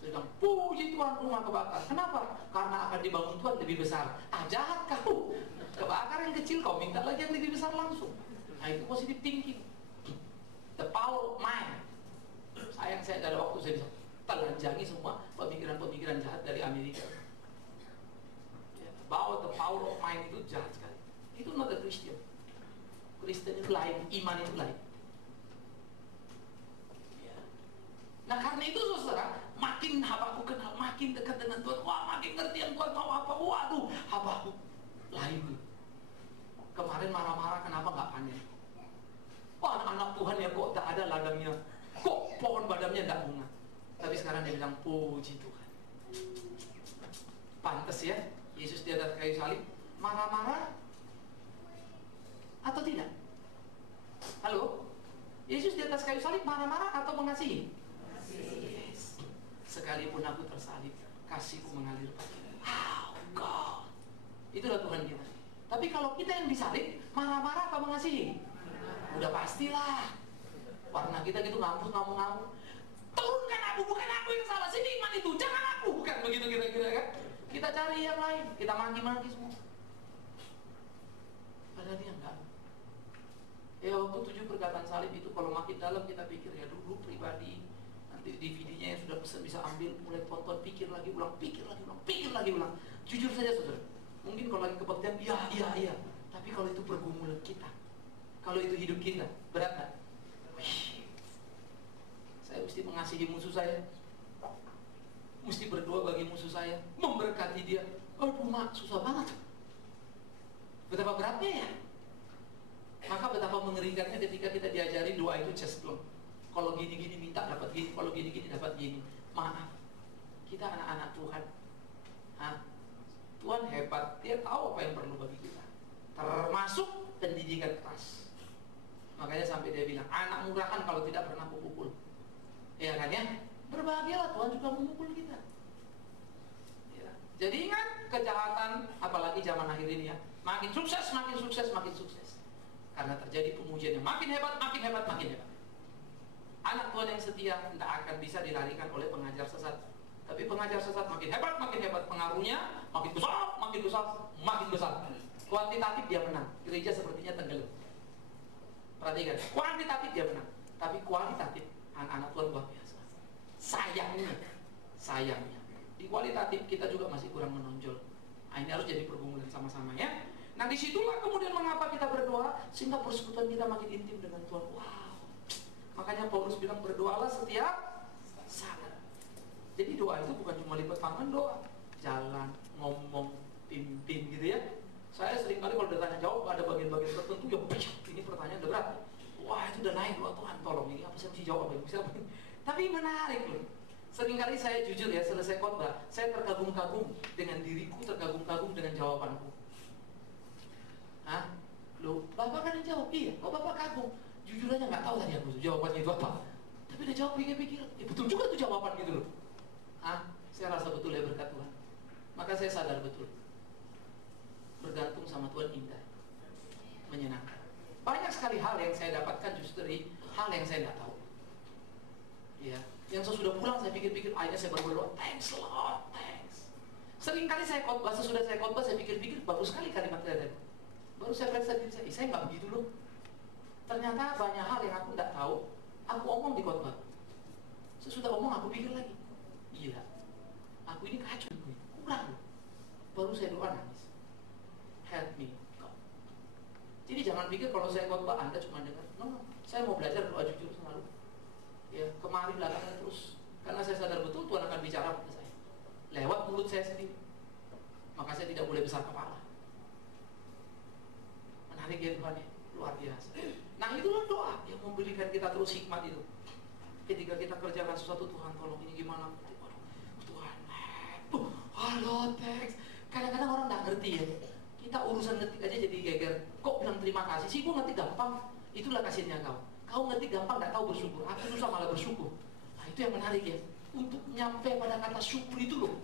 Terus bilang, puji Tuhan rumah kebakar. Kenapa? Karena akan dibangun Tuhan lebih besar. Jahat kau. Kebakar yang kecil kau minta lagi yang lebih besar langsung. Nah itu positive thinking. The power of mind. Sayang saya ada waktu saya bisa telanjangi semua pemikiran-pemikiran jahat dari Amerika. Bahwa the power of mind itu jahat sekali. Itu not a Christian. Kristen itu lain, iman itu lain. Nah karena itu saudara, makin Habakuk kenal, makin dekat dengan Tuhan, wah makin ngerti yang Tuhan mau apa. Waduh, Habakuk lain tuh. Kemarin marah-marah kenapa nggak panen? Wah anak Tuhan ya kok tak ada ladangnya, kok pohon badamnya tidak bunga. Tapi sekarang dia bilang puji Tuhan. Pantes ya, Yesus di atas kayu salib marah-marah atau tidak? Halo? Yesus di atas kayu salib marah-marah atau mengasihi? Yes. Sekalipun aku tersalib, kasihku mengalir padamu. Oh God. Itulah Tuhan kita. Tapi kalau kita yang disalib, marah-marah apa mengasihi? Udah pastilah. Warna kita gitu ngamuk-ngamuk. Turunkan aku, bukan aku yang salah. Sini iman itu, jangan aku. Bukan begitu kira-kira kan? Kita cari yang lain, kita maki-maki semua. Padahal dia enggak. Ya waktu 7 perkataan salib itu kalau makin dalam kita pikir ya dulu pribadi, nanti DVD-nya yang sudah pesan bisa ambil, mulai tonton, pikir lagi ulang. Jujur saja saudara, mungkin kalau lagi kebaktian, iya. Tapi kalau itu pergumulan kita, kalau itu hidup kita, berat gak? Saya mesti mengasihi musuh saya, mesti berdoa bagi musuh saya, memberkati dia. Aduh mak, susah banget. Betapa beratnya ya. Maka betapa mengerikannya ketika kita diajari doa itu cesplong. Kalau gini-gini minta dapat gini, kalau gini-gini dapat gini. Maaf, kita anak-anak Tuhan. Tuhan hebat, dia tahu apa yang perlu bagi kita. Termasuk pendidikan keras. Makanya sampai dia bilang, anak murahan kalau tidak pernah kupukul. Ya kan ya? Berbahagialah Tuhan juga memukul kita. Ya. Jadi ingat, kejahatan apalagi zaman akhir ini ya, makin sukses. Karena terjadi pengujian yang makin hebat. Anak Tuhan yang setia tidak akan bisa dilarikan oleh pengajar sesat. Tapi pengajar sesat makin hebat. Pengaruhnya makin besar. Kuantitatif dia menang. Gereja sepertinya tenggelam. Perhatikan, kuantitatif dia menang. Tapi kualitatif anak-anak Tuhan luar biasa. Sayangnya di kualitatif kita juga masih kurang menonjol. Nah, ini harus jadi pergumulan sama-sama ya. Nah disitulah kemudian mengapa kita berdoa, sehingga persekutuan kita makin intim dengan Tuhan. Wow. Makanya Paulus bilang berdoalah setiap saat. Jadi doa itu bukan cuma lipat tangan doa, jalan, ngomong, pimpin gitu ya. Saya seringkali kalau ditanya jawab ada bagian-bagian tertentu yang ini pertanyaan udah berat. Wah itu udah naik doa Tuhan tolong ini apa saya mesti jawab apa. Tapi menarik loh. Seringkali saya jujur ya selesai khotbah, saya terkagum-kagum dengan diriku, terkagum-kagum dengan jawabanku. Loh, Bapak kan yang jawab, iya, kok Bapak kagum? Jujur aja nggak tahu tadi aku jawabannya itu apa. Tapi dia jawab pikir-pikir, betul juga tuh jawaban gitu loh. Saya rasa betul ya berkat Tuhan. Maka saya sadar betul, bergantung sama Tuhan indah, menyenangkan. Banyak sekali hal yang saya dapatkan justru dari hal yang saya nggak tahu. Ya, yang sesudah pulang saya pikir-pikir, akhirnya saya baru berdoa, thanks Lord, thanks. Seringkali saya khotbah, sesudah saya khotbah saya pikir-pikir, bagus sekali kalimat tadi. Baru saya periksa diri saya nggak begitu loh. Ternyata banyak hal yang aku nggak tahu, aku omong di khotbah. Sesudah omong aku pikir lagi, gila, aku ini kacau, kurang loh. Baru saya doa nangis, help me God. Jadi jangan pikir kalau saya khotbah Anda cuma dengar. No, saya mau belajar doa jujur selalu. Ya kemari belakangnya terus, karena saya sadar betul Tuhan akan bicara pada saya lewat mulut saya sendiri. Maka saya tidak boleh besar kepala. Menarik ya Tuhan ya, luar biasa. Nah itulah doa yang memberikan kita terus hikmat itu. Ketika kita kerjakan sesuatu, Tuhan tolong ini gimana? Tuhan, halo teks. Kadang-kadang orang nggak ngerti ya. Kita urusan ngetik aja jadi geger. Kok bilang terima kasih sih? Gue ngetik gampang. Itulah kasihnya kau. Kau ngetik gampang, nggak tahu bersyukur. Aku susah malah bersyukur. Nah itu yang menarik ya. Untuk nyampe pada kata syukur itu loh.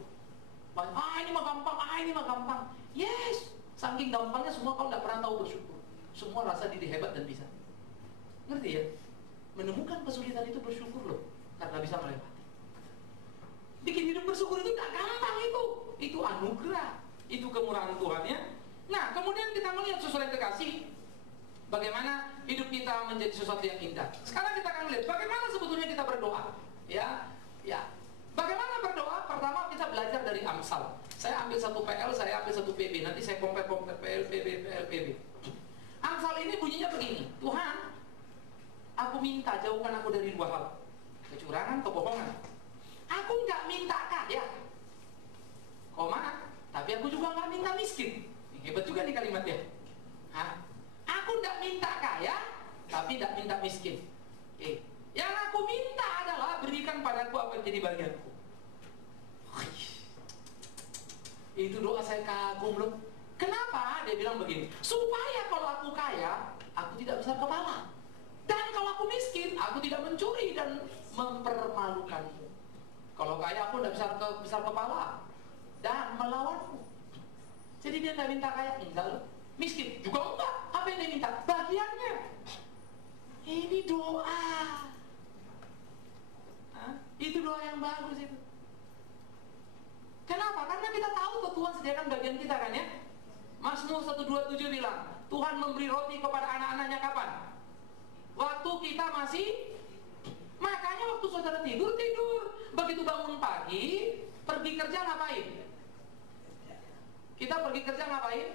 Ini mah gampang, ini mah gampang. Yes, saking gampangnya semua kau nggak pernah tahu bersyukur. Semua rasa diri hebat dan bisa. Ngerti ya? Menemukan kesulitan itu bersyukur loh, karena bisa melewati. Bikin hidup bersyukur itu nggak gampang itu. Itu anugerah, itu kemurahan Tuhan ya. Nah, kemudian kita melihat sesuai kekasih, bagaimana hidup kita menjadi sesuatu yang indah. Sekarang kita akan lihat bagaimana sebetulnya kita berdoa. Ya. Bagaimana berdoa? Pertama kita belajar dari Amsal. Saya ambil satu PL, saya ambil satu PB. Nanti saya compare PL, PB. Amsal ini bunyinya begini. Tuhan, aku minta jauhkan aku dari dua hal. Kecurangan, kebohongan. Aku nggak minta kaya, tapi aku juga nggak minta miskin. Hebat juga nih kalimatnya. Aku nggak minta kaya, tapi nggak minta miskin. Yang aku minta adalah berikan padaku apa yang jadi bagianku. Itu doa saya kagum loh. Kenapa? Dia bilang begini, supaya kalau aku kaya, aku tidak besar kepala. Dan kalau aku miskin, aku tidak mencuri dan mempermalukanmu. Kalau kaya aku tidak besar kepala dan melawanmu. Jadi dia tidak minta kaya, enggak loh. Miskin juga enggak. Apa yang dia minta? Bagiannya. Ini doa. Itu doa yang bagus itu. Kenapa? Karena kita tahu tuh Tuhan sediakan bagian kita kan ya. Mazmur 127 bilang, Tuhan memberi roti kepada anak-anaknya kapan? Waktu kita masih. Makanya waktu saudara tidur. Begitu bangun pagi, pergi kerja ngapain? Kita pergi kerja ngapain?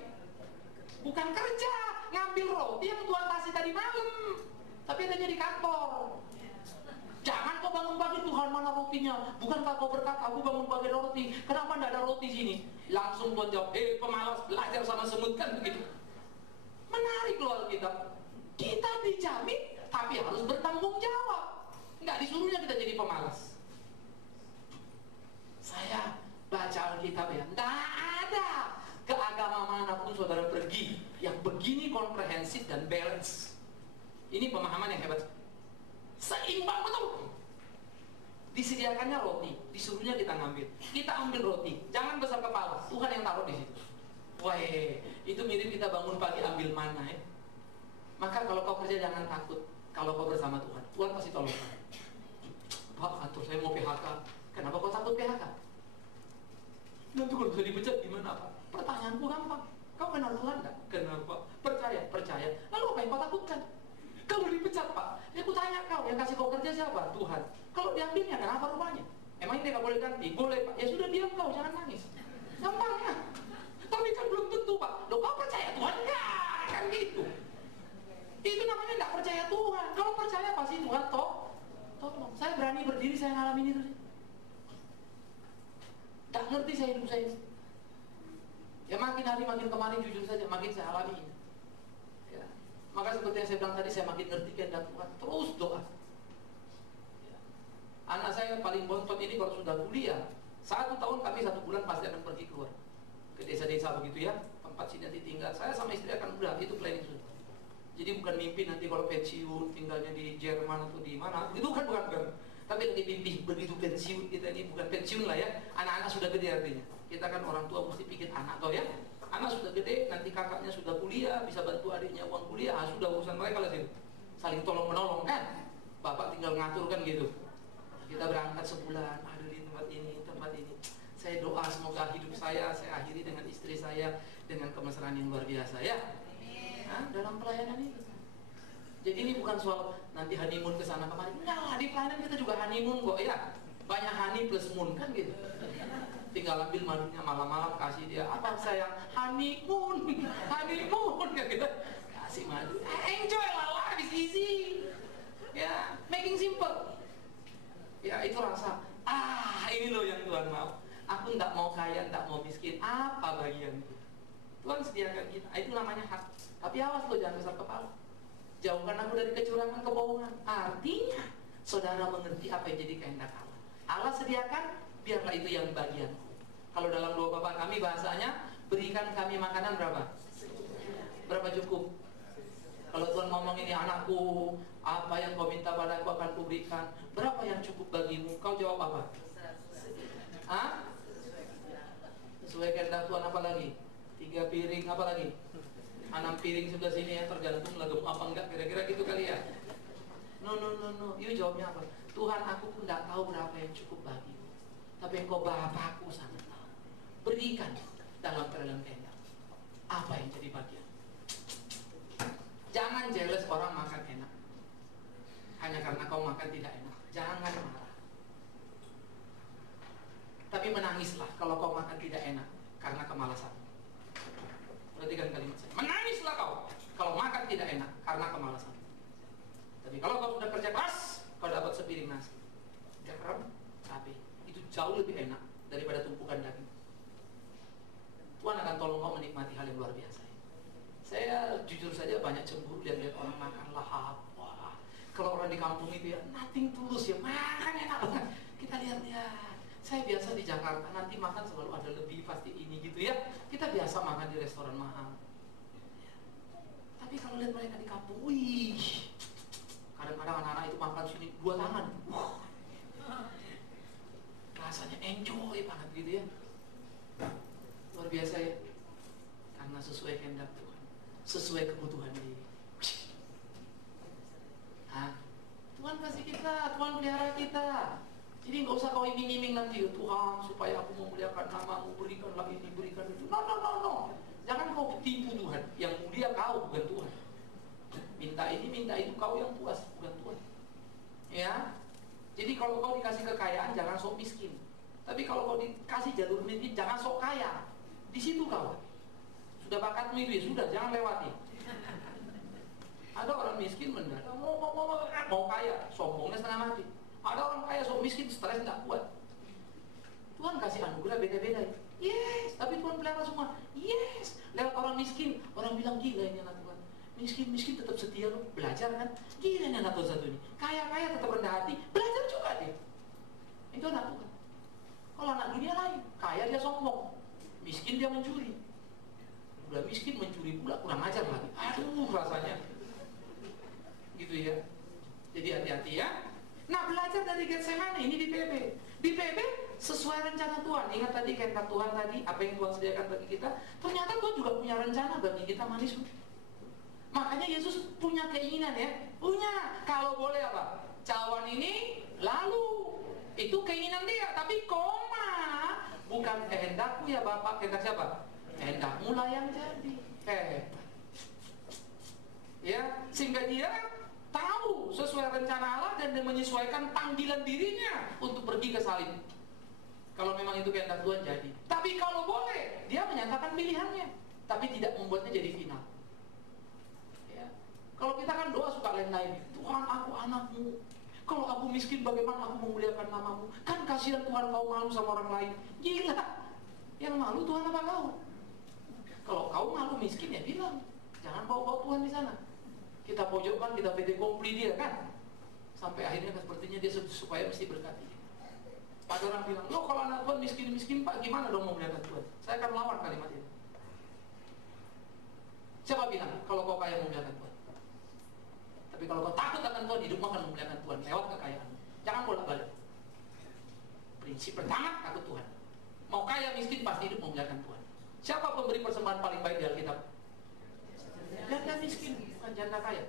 Bukan kerja, ngambil roti yang Tuhan kasih tadi malam. Tapi adanya di kantor. Jangan kau bangun pagi, Tuhan mana rotinya? Bukankah kau berkata, aku bangun pagi ada roti? Kenapa tidak ada roti sini? Langsung Tuhan jawab, pemalas, belajar sama semut kan begitu. Menarik loh Alkitab. Kita dijamin, tapi harus bertanggung jawab. Nggak disuruhnya kita jadi pemalas. Saya baca Alkitab ya, nggak ada ke agama manapun saudara pergi yang begini komprehensif dan balance. Ini pemahaman yang hebat. Seimbang betul. Disediakannya roti, disuruhnya kita ngambil. Kita ambil roti, jangan besar kepala. Tuhan yang taruh di situ. Wah, itu mirip kita bangun pagi ambil mana ya. Maka kalau kau kerja jangan takut. Kalau kau bersama Tuhan, Tuhan pasti tolong. Pak, kantor saya mau PHK. Kenapa kau takut PHK? Nanti kalau saya dipecat gimana Pak? Pertanyaanku gampang. Kau kenal Tuhan enggak? Kenapa? Percaya. Lalu apa yang kau takutkan? Kalau dipecat Pak, ya aku tanya kau, yang kasih kau kerja siapa? Tuhan. Kalau diambilnya kenapa rupanya? Emang ini gak boleh ganti? Boleh Pak. Ya sudah diam kau, jangan nangis. Gampang ya. Tapi kan belum tentu Pak. Loh kau percaya Tuhan? Enggak, kan gitu. Itu namanya gak percaya Tuhan. Kalau percaya pasti Tuhan tolong. Saya berani berdiri, saya ngalamin itu. Gak ngerti saya hidup saya. Ya makin hari makin kemarin jujur saja, makin saya alami. Ya. Maka seperti yang saya bilang tadi, saya makin ngerti kehendak Tuhan. Terus doa. Ya. Anak saya paling bontot ini kalau sudah kuliah, 1 tahun kami 1 bulan pasti akan pergi keluar ke desa-desa begitu ya, tempat sini nanti tinggal. Saya sama istri akan udah itu planning sudah. Jadi bukan mimpi nanti kalau pensiun tinggalnya di Jerman atau di mana, itu kan bukan. Tapi lagi mimpi begitu pensiun kita ini bukan pensiun lah ya. Anak-anak sudah gede artinya. Kita kan orang tua mesti pikir anak toh ya. Anak sudah gede, nanti kakaknya sudah kuliah, bisa bantu adiknya uang kuliah, sudah urusan mereka lah sih. Saling tolong menolong kan. Bapak tinggal ngatur kan gitu. Kita berangkat sebulan, ada di tempat ini. Saya doa semoga hidup saya akhiri dengan istri saya dengan kemesraan yang luar biasa ya. Dalam pelayanan itu. Jadi ini bukan soal nanti honeymoon ke sana kemari. Enggak, di pelayanan kita juga honeymoon kok ya. Banyak honey plus moon kan gitu. Tinggal ambil madunya malam-malam kasih dia. Apa sayang? Honeymoon kan gitu. Kasih madu. Enjoy lah, life is easy. Ya, making simple. Ya itu rasa. Ini loh yang Tuhan mau. Aku enggak mau kaya, enggak mau miskin. Apa bagianku? Tuhan sediakan kita. Itu namanya hak. Tapi awas lo, jangan besar kepala. Jauhkan aku dari kecurangan, kebohongan. Artinya saudara mengerti apa yang jadi kehendak Allah. Allah sediakan, biarlah itu yang bagianku. Kalau dalam doa Bapa kami bahasanya, berikan kami makanan berapa? Berapa cukup? Kalau Tuhan ngomong ini, anakku, apa yang kau minta padaku akan kuberikan. Berapa yang cukup bagimu? Kau jawab apa? Hah? Sesuai kehendak Tuhan. Apa lagi? 3 piring, apa lagi? 6 piring sebelah sini ya, tergantung lah gemuk apa enggak, kira-kira gitu kali ya. No. You jawabnya apa? Tuhan, aku pun tidak tahu berapa yang cukup bagimu, tapi engkau Bapakku sangat tahu. Berikan dalam kehendak apa yang jadi bagian. Jangan jealous orang makan enak hanya karena kau makan tidak enak. Jangan marah. Tapi menangislah kalau kau makan tidak enak karena kemalasan. Perhatikan kalimat saya. Menangislah kau kalau makan tidak enak karena kemalasan. Tapi kalau kau sudah kerja keras, kau dapat sepiring nasi, garam, cabai, itu jauh lebih enak daripada tumpukan daging. Tuhan akan tolong kau menikmati hal yang luar biasa. Saya jujur saja banyak cemburu lihat orang makan lahap. Wah, kalau orang di kampung itu ya nothing tulus ya, makan enak banget. Kita lihat-lihat. Saya biasa di Jakarta, nanti makan selalu ada lebih, pasti ini gitu ya. Kita biasa makan di restoran mahal. Tapi kalau lihat mereka di kampung, wih, kadang-kadang anak-anak itu makan sini 2 tangan. Rasanya enjoy banget gitu ya. Luar biasa ya. Karena sesuai kehendak Tuhan, sesuai kebutuhan diri. Tuhan kasih kita, Tuhan pelihara kita. Jadi nggak usah kau iming-iming nanti, Tuhan supaya aku memuliakan namamu, berikanlah ini, berikan itu. No. Jangan kau tipu Tuhan. Yang mulia kau, bukan Tuhan. Minta ini, minta itu, kau yang puas, bukan Tuhan. Ya. Jadi kalau kau dikasih kekayaan, jangan sok miskin. Tapi kalau kau dikasih jalur miskin, jangan sok kaya. Di situ kau. Sudah bakatmu itu ya sudah, jangan lewati. Ada orang miskin mendadak mau kaya, sombongnya setengah mati. Ada orang kaya sok miskin, stres nggak kuat. Tuhan kasih anugerah beda-beda. Yes, tapi Tuhan pelihara semua. Yes, lewat orang miskin, orang bilang gila ini anak Tuhan. Miskin tetap setia loh, belajar kan? Gila ini anak Tuhan satu ini. Kaya tetap rendah hati, belajar juga dia. Itu anak Tuhan. Kalau anak dunia lain, kaya dia sombong, miskin dia mencuri. Udah miskin mencuri pula, kurang ajar lagi. Aduh rasanya. Gitu ya. Jadi hati-hati ya. Nah, belajar dari Getsemani ini di PB. Di PB sesuai rencana Tuhan. Ingat tadi kehendak Tuhan tadi, apa yang Tuhan sediakan bagi kita. Ternyata Tuhan juga punya rencana bagi kita manis. Makanya Yesus punya keinginan ya. Punya. Kalau boleh apa? Cawan ini lalu. Itu keinginan dia. Tapi koma. Bukan kehendakku ya Bapak. Kehendak siapa? Kehendakmu lah yang jadi. Ya, sehingga dia tahu sesuai rencana Allah dan dia menyesuaikan panggilan dirinya untuk pergi ke salib. Kalau memang itu kehendak Tuhan jadi. Tapi kalau boleh, dia menyatakan pilihannya, tapi tidak membuatnya jadi final. Ya. Kalau kita kan doa suka lain-lain. Tuhan, aku anakmu. Kalau aku miskin, bagaimana aku memuliakan namamu? Kan kasihan Tuhan kau malu sama orang lain. Gila. Yang malu Tuhan apa kau? Kalau kau malu miskin ya bilang, jangan bawa-bawa Tuhan di sana. Kita pojokkan, kita PT kompli dia kan. Sampai akhirnya sepertinya dia supaya mesti berkati. Ada orang bilang, lo kalau anak Tuhan miskin-miskin Pak, gimana dong mau memuliakan Tuhan? Saya akan melawan kalimat itu. Siapa bilang kalau kau kaya memuliakan Tuhan? Tapi kalau kau takut akan Tuhan, hidupmu akan memuliakan Tuhan lewat kekayaan. Jangan bolak-balik. Prinsip pertama, takut Tuhan. Mau kaya miskin pasti hidup memuliakan Tuhan. Siapa pemberi persembahan paling baik di Alkitab? Janda miskin, bukan janda kaya.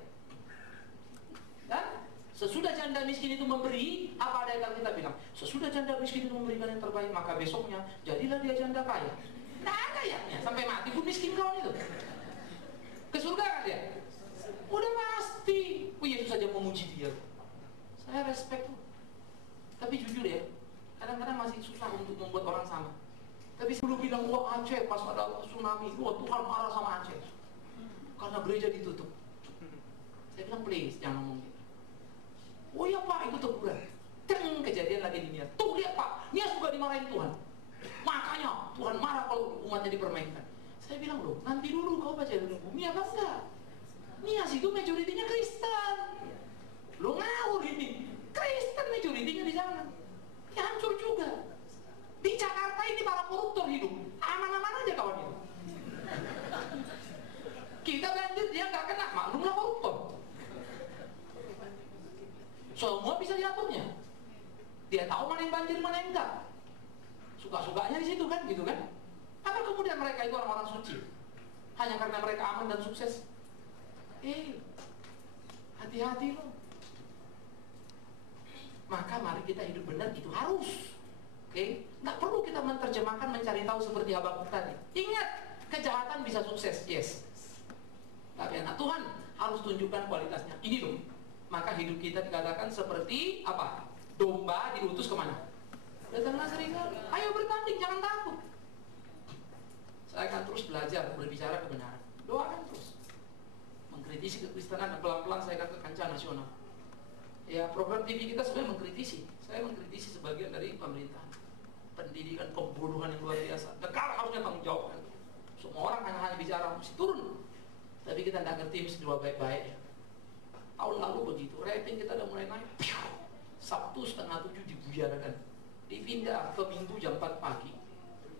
Dan sesudah janda miskin itu memberi, apa ada yang kita bilang? Sesudah janda miskin itu memberikan yang terbaik, maka besoknya jadilah dia janda kaya. Nah ada ya, sampai mati pun miskin kawan itu. Ke surga kan dia? Udah pasti. Yesus saja memuji dia. Saya respect tuh. Tapi jujur ya, kadang-kadang masih susah untuk membuat orang sama. Tapi sebelum bilang, wah Aceh pas ada tsunami, wah Tuhan marah sama Aceh karena gereja ditutup. Saya bilang please jangan ngomong gitu. Oh iya Pak, itu teguran. Kejadian lagi di Nias. Tuh lihat Pak, Nias juga dimarahin Tuhan. Makanya Tuhan marah kalau umatnya dipermainkan. Saya bilang, loh, nanti dulu kau baca ilmu bumi apa enggak? Nias itu majoritinya Kristen. Lo ngawur ini. Kristen majoritinya di sana. Ya hancur juga. Di Jakarta ini para koruptor hidup. Aman-aman aja kawan itu. Kita banjir dia nggak kena, maklumlah koruptor. Semua bisa diaturnya. Dia tahu mana yang banjir, mana yang enggak. Suka-sukanya di situ kan, gitu kan? Apa kemudian mereka itu orang-orang suci? Hanya karena mereka aman dan sukses? Hati-hati loh. Maka mari kita hidup benar, itu harus. Oke? Nggak perlu kita menerjemahkan, mencari tahu seperti Habakuk tadi. Ingat, kejahatan bisa sukses, yes. Tapi anak Tuhan harus tunjukkan kualitasnya. Ini loh. Maka hidup kita dikatakan seperti apa? Domba diutus kemana? Datanglah serigala. Ayo bertanding, jangan takut. Saya akan terus belajar berbicara kebenaran. Doakan terus. Mengkritisi kekristenan dan pelan-pelan saya akan ke kancah nasional. Ya, program TV kita sebenarnya mengkritisi. Saya mengkritisi sebagian dari pemerintahan. Pendidikan pembunuhan yang luar biasa. Negara harusnya tanggung jawab. Semua orang hanya bicara mesti turun. Tapi kita tidak ngerti mesti dua baik-baik ya. Tahun lalu begitu, rating kita udah mulai naik. Sabtu 6:30 dibuyarkan. Dipindah ke Minggu jam 4 pagi.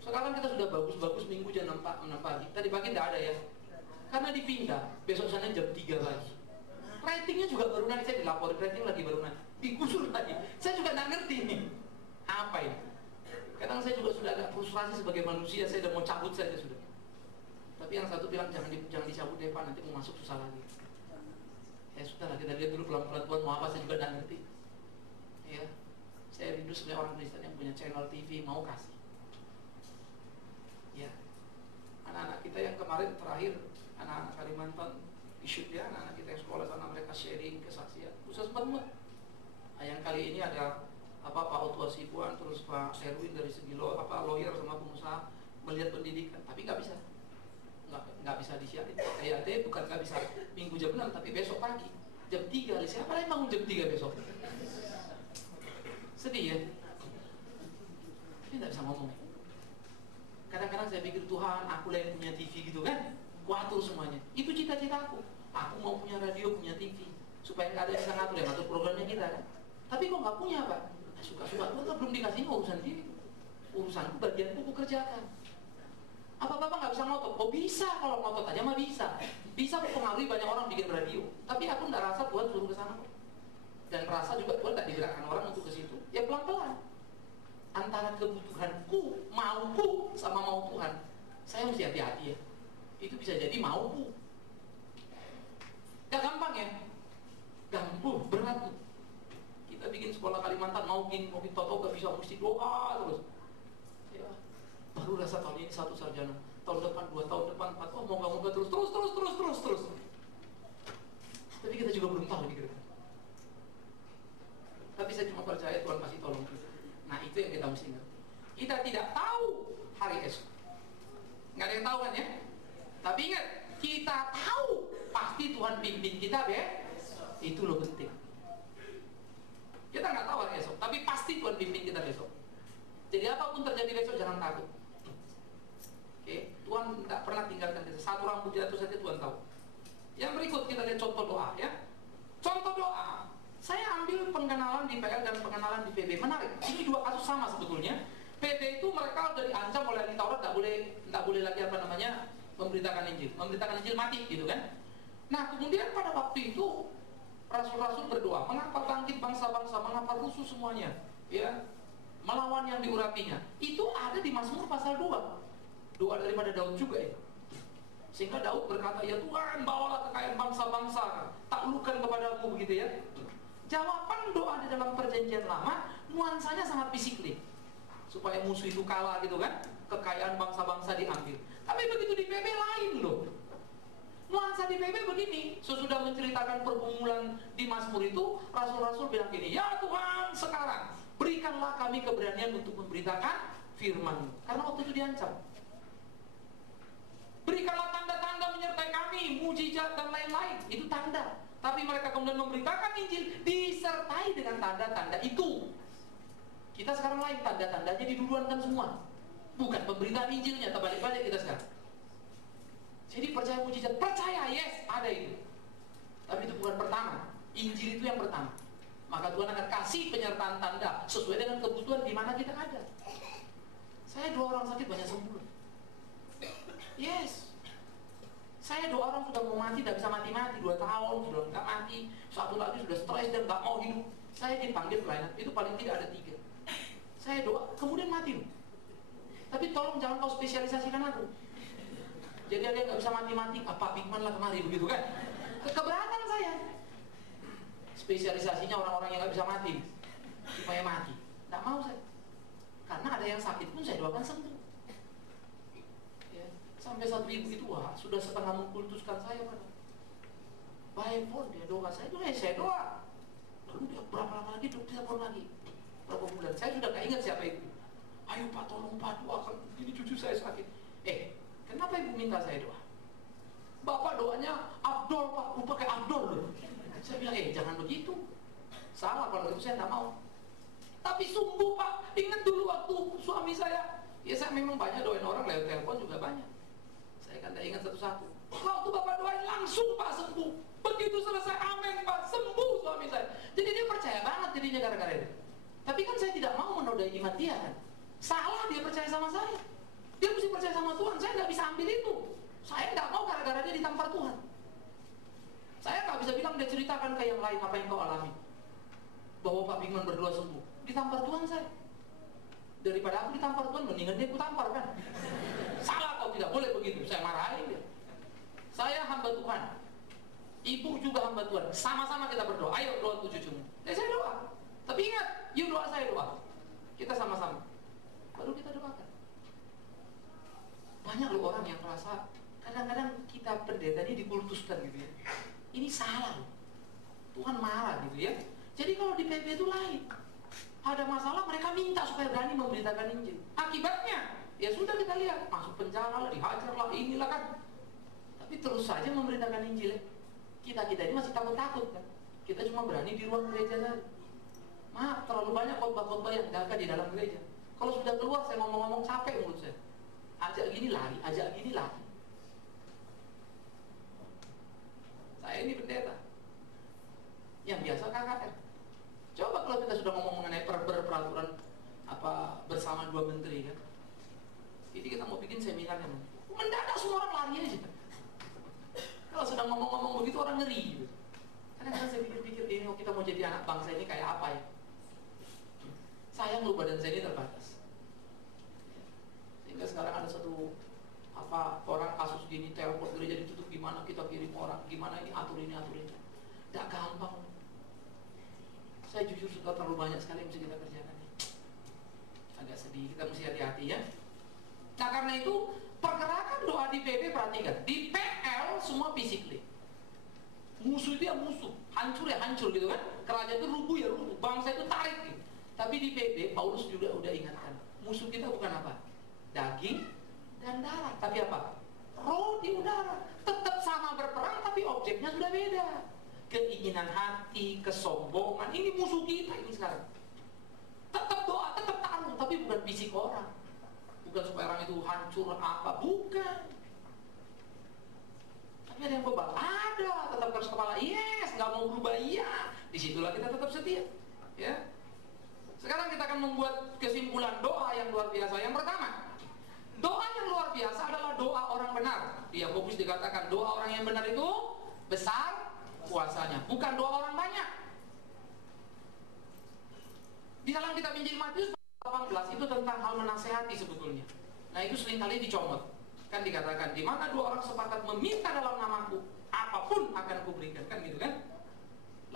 Sekarang kita sudah bagus-bagus Minggu jam 6 pagi. Tadi pagi tidak ada ya. Karena dipindah, besok sana jam 3 lagi. Ratingnya juga baru naik, saya dilaporin rating lagi baru naik. Digusur lagi. Saya juga tidak ngerti ini. Apa ini? Kadang saya juga sudah agak frustrasi sebagai manusia, saya sudah mau cabut saja sudah. Tapi yang satu bilang jangan dicabut deh Pak, nanti mau masuk susah lagi. Ya sudah lah, kita lihat dulu pelan-pelan Tuhan mau apa, saya juga tidak ngerti. Ya, saya rindu sebenarnya orang Kristen yang punya channel TV mau kasih. Ya, anak-anak kita yang kemarin terakhir, anak-anak Kalimantan di-shoot ya, anak-anak kita yang sekolah sana mereka sharing kesaksian. Khusus banget. Nah, yang kali ini ada Pak Otto Sibuan, terus Pak Erwin dari segi lawyer sama pengusaha melihat pendidikan, tapi nggak bisa. Nggak bisa disiarin. Kayak bukan nggak bisa Minggu jam 6, tapi besok pagi jam 3. Siapa yang bangun jam 3 besok? Sedih ya. Tapi nggak bisa ngomong. Kadang-kadang saya pikir Tuhan, aku lah yang punya TV gitu kan, kuatur semuanya. Itu cita-cita aku. Aku mau punya radio, punya TV, supaya nggak ada yang bisa ngatur, yang ngatur programnya kita kan. Tapi kok nggak punya Pak? Nah, suka-suka Tuhan belum dikasih urusan diri. Urusanku, bagianku aku kerjakan. Apa Bapak nggak bisa ngotot? Oh bisa, kalau ngotot aja mah bisa. Bisa mempengaruhi banyak orang bikin radio. Tapi aku nggak rasa Tuhan suruh ke sana kok. Dan rasa juga Tuhan nggak digerakkan orang untuk ke situ. Ya pelan-pelan. Antara kebutuhanku, mauku, sama mau Tuhan, saya mesti hati-hati ya. Itu bisa jadi mauku. Gak gampang ya. Gampang, berat tuh. Kita bikin sekolah Kalimantan, mau bikin toto gak bisa, mesti doa terus. Ya. Baru rasa tahun ini 1 sarjana, tahun depan 2, tahun depan 4, oh moga-moga terus. Tapi kita juga belum tahu gitu. Tapi saya cuma percaya Tuhan pasti tolong kita. Nah itu yang kita mesti ingat. Kita tidak tahu hari esok. Nggak ada yang tahu kan ya. Tapi ingat, kita tahu pasti Tuhan pimpin kita itu loh penting. Kita nggak tahu hari esok, tapi pasti Tuhan pimpin kita besok. Jadi apapun terjadi besok jangan takut. Oke, Tuhan tidak pernah tinggalkan kita. Satu rambut jatuh saja Tuhan tahu. Yang berikut kita lihat contoh doa ya. Contoh doa. Saya ambil pengenalan di PL dan pengenalan di PB. Menarik. Ini dua kasus sama sebetulnya. PB itu mereka udah diancam oleh ahli Taurat, tidak boleh lagi memberitakan Injil. Memberitakan Injil mati gitu kan. Nah kemudian pada waktu itu rasul-rasul berdoa, mengapa bangkit bangsa-bangsa, mengapa rusuh semuanya, ya, melawan yang diurapinya. Itu ada di Mazmur pasal 2. Doa daripada Daud juga ya. Sehingga Daud berkata, ya Tuhan bawalah kekayaan bangsa-bangsa, taklukkan kepadamu begitu ya. Jawaban doa di dalam perjanjian lama nuansanya sangat fisikly, supaya musuh itu kalah gitu kan, kekayaan bangsa-bangsa diambil. Tapi begitu di PB lain loh. Nuansa di PB begini, sesudah menceritakan pergumulan di Mazmur itu, rasul-rasul bilang gini, ya Tuhan sekarang berikanlah kami keberanian untuk memberitakan firman-Mu. Karena waktu itu diancam. Berikanlah tanda-tanda menyertai kami, mujizat dan lain-lain. Itu tanda. Tapi mereka kemudian memberitakan Injil disertai dengan tanda-tanda itu. Kita sekarang lain, tanda-tandanya diduluankan semua. Bukan pemberitaan Injilnya, terbalik-balik kita sekarang. Jadi percaya mujizat, percaya, yes, ada itu. Tapi itu bukan pertama. Injil itu yang pertama. Maka Tuhan akan kasih penyertaan tanda sesuai dengan kebutuhan di mana kita ada. Saya 2 orang sakit banyak sembuh. Yes. Saya 2 orang sudah mau mati, tidak bisa mati-mati, 2 tahun sudah nggak mati, 1 lagi sudah stres dan nggak mau hidup. Saya dipanggil pelayanan, itu paling tidak ada 3. Saya doa, kemudian mati loh. Tapi tolong jangan kau spesialisasikan aku. Jadi ada yang nggak bisa mati-mati, Pak Bigman lah kemari begitu kan? Keberatan saya. Spesialisasinya orang-orang yang nggak bisa mati, supaya mati. Nggak mau saya. Karena ada yang sakit pun saya doakan sembuh. Ya. Sampai 1 ibu itu sudah setengah mengkultuskan saya pada. Baik pun dia doa saya doa. Lalu dia berapa lama lagi dia telepon lagi. Berapa bulan? Saya sudah nggak ingat siapa itu. Ayo Pak, tolong Pak doakan. Ini cucu saya sakit. Kenapa ibu minta saya doa? Bapak doanya Abdul Pak, lupa pakai Abdul loh. Saya bilang, jangan begitu. Salah kalau itu saya tak mau. Tapi sungguh Pak, ingat dulu waktu suami saya. Ya saya memang banyak doain orang lewat telepon juga banyak. Saya kan tak ingat satu-satu. Waktu Bapak doain langsung Pak sembuh. Begitu selesai amin Pak, sembuh suami saya. Jadi dia percaya banget dirinya gara-gara itu. Tapi kan saya tidak mau menodai iman dia kan. Salah dia percaya sama saya. Dia mesti percaya sama Tuhan. Saya nggak bisa ambil itu. Saya nggak mau gara-gara dia ditampar Tuhan. Saya nggak bisa bilang dia ceritakan ke yang lain apa yang kau alami. Bahwa Pak Bigman berdoa sembuh. Ditampar Tuhan saya. Daripada aku ditampar Tuhan, mendingan dia aku tampar kan. Salah kau, tidak boleh begitu. Saya marahin dia. Saya hamba Tuhan. Ibu juga hamba Tuhan. Sama-sama kita berdoa. Ayo doa untuk cucumu. Saya doa. Tapi ingat, yuk doa saya doa. Kita sama-sama. Baru kita doakan. Banyak loh orang yang merasa kadang-kadang kita pendeta ini dikultuskan gitu ya. Ini salah loh. Tuhan marah gitu ya. Jadi kalau di PP itu lain. Ada masalah mereka minta supaya berani memberitakan Injil. Akibatnya ya sudah kita lihat, masuk penjara lah, dihajar lah, inilah kan. Tapi terus saja memberitakan Injil ya. Kita ini masih takut-takut kan. Kita cuma berani di ruang gereja saja. Maaf, terlalu banyak khotbah-khotbah yang gagal di dalam gereja. Kalau sudah keluar saya ngomong-ngomong capek mulut saya. Ajak gini lari, ajak gini lari. Saya ini pendeta yang biasa KKR. Coba kalau kita sudah ngomong mengenai peraturan bersama 2 menteri kan. Jadi kita mau bikin seminar yang mendadak semua orang lari aja. Kalau sudah ngomong-ngomong begitu orang ngeri gitu. Kadang-kadang saya pikir-pikir ini kita mau jadi anak bangsa ini kayak apa ya? Sayang lu badan saya ini terbatas. Sehingga sekarang ada satu orang kasus gini, telepon gereja ditutup, gimana kita kirim orang, gimana ini atur ini. Tidak gampang. Saya jujur sudah terlalu banyak sekali yang mesti kita kerjakan. Agak sedih, kita mesti hati-hati ya. Nah karena itu pergerakan doa di PP perhatikan. Di PL semua physically. Musuh itu ya musuh, hancur ya hancur gitu kan. Kerajaan itu rubuh ya rubuh, bangsa itu tarik gitu. Tapi di PP Paulus juga udah ingatkan, musuh kita bukan apa? Daging dan darah, tapi apa? Roh di udara. Tetap sama berperang tapi objeknya sudah beda. Keinginan hati, kesombongan, ini musuh kita ini sekarang. Tetap doa, tetap tarung, tapi bukan fisik orang. Bukan supaya orang itu hancur apa, bukan. Tapi ada yang bebal, ada, tetap keras kepala, yes, nggak mau berubah, iya. Disitulah kita tetap setia, ya. Sekarang kita akan membuat kesimpulan doa yang luar biasa. Yang pertama, doa yang luar biasa adalah doa orang benar. Di Yakobus dikatakan doa orang yang benar itu besar kuasanya, bukan doa orang banyak. Di dalam kitab Injil Matius 18 itu tentang hal menasehati sebetulnya. Nah itu seringkali dicomot. Kan dikatakan, di mana 2 orang sepakat meminta dalam namaku, apapun akan kuberikan, kan gitu kan?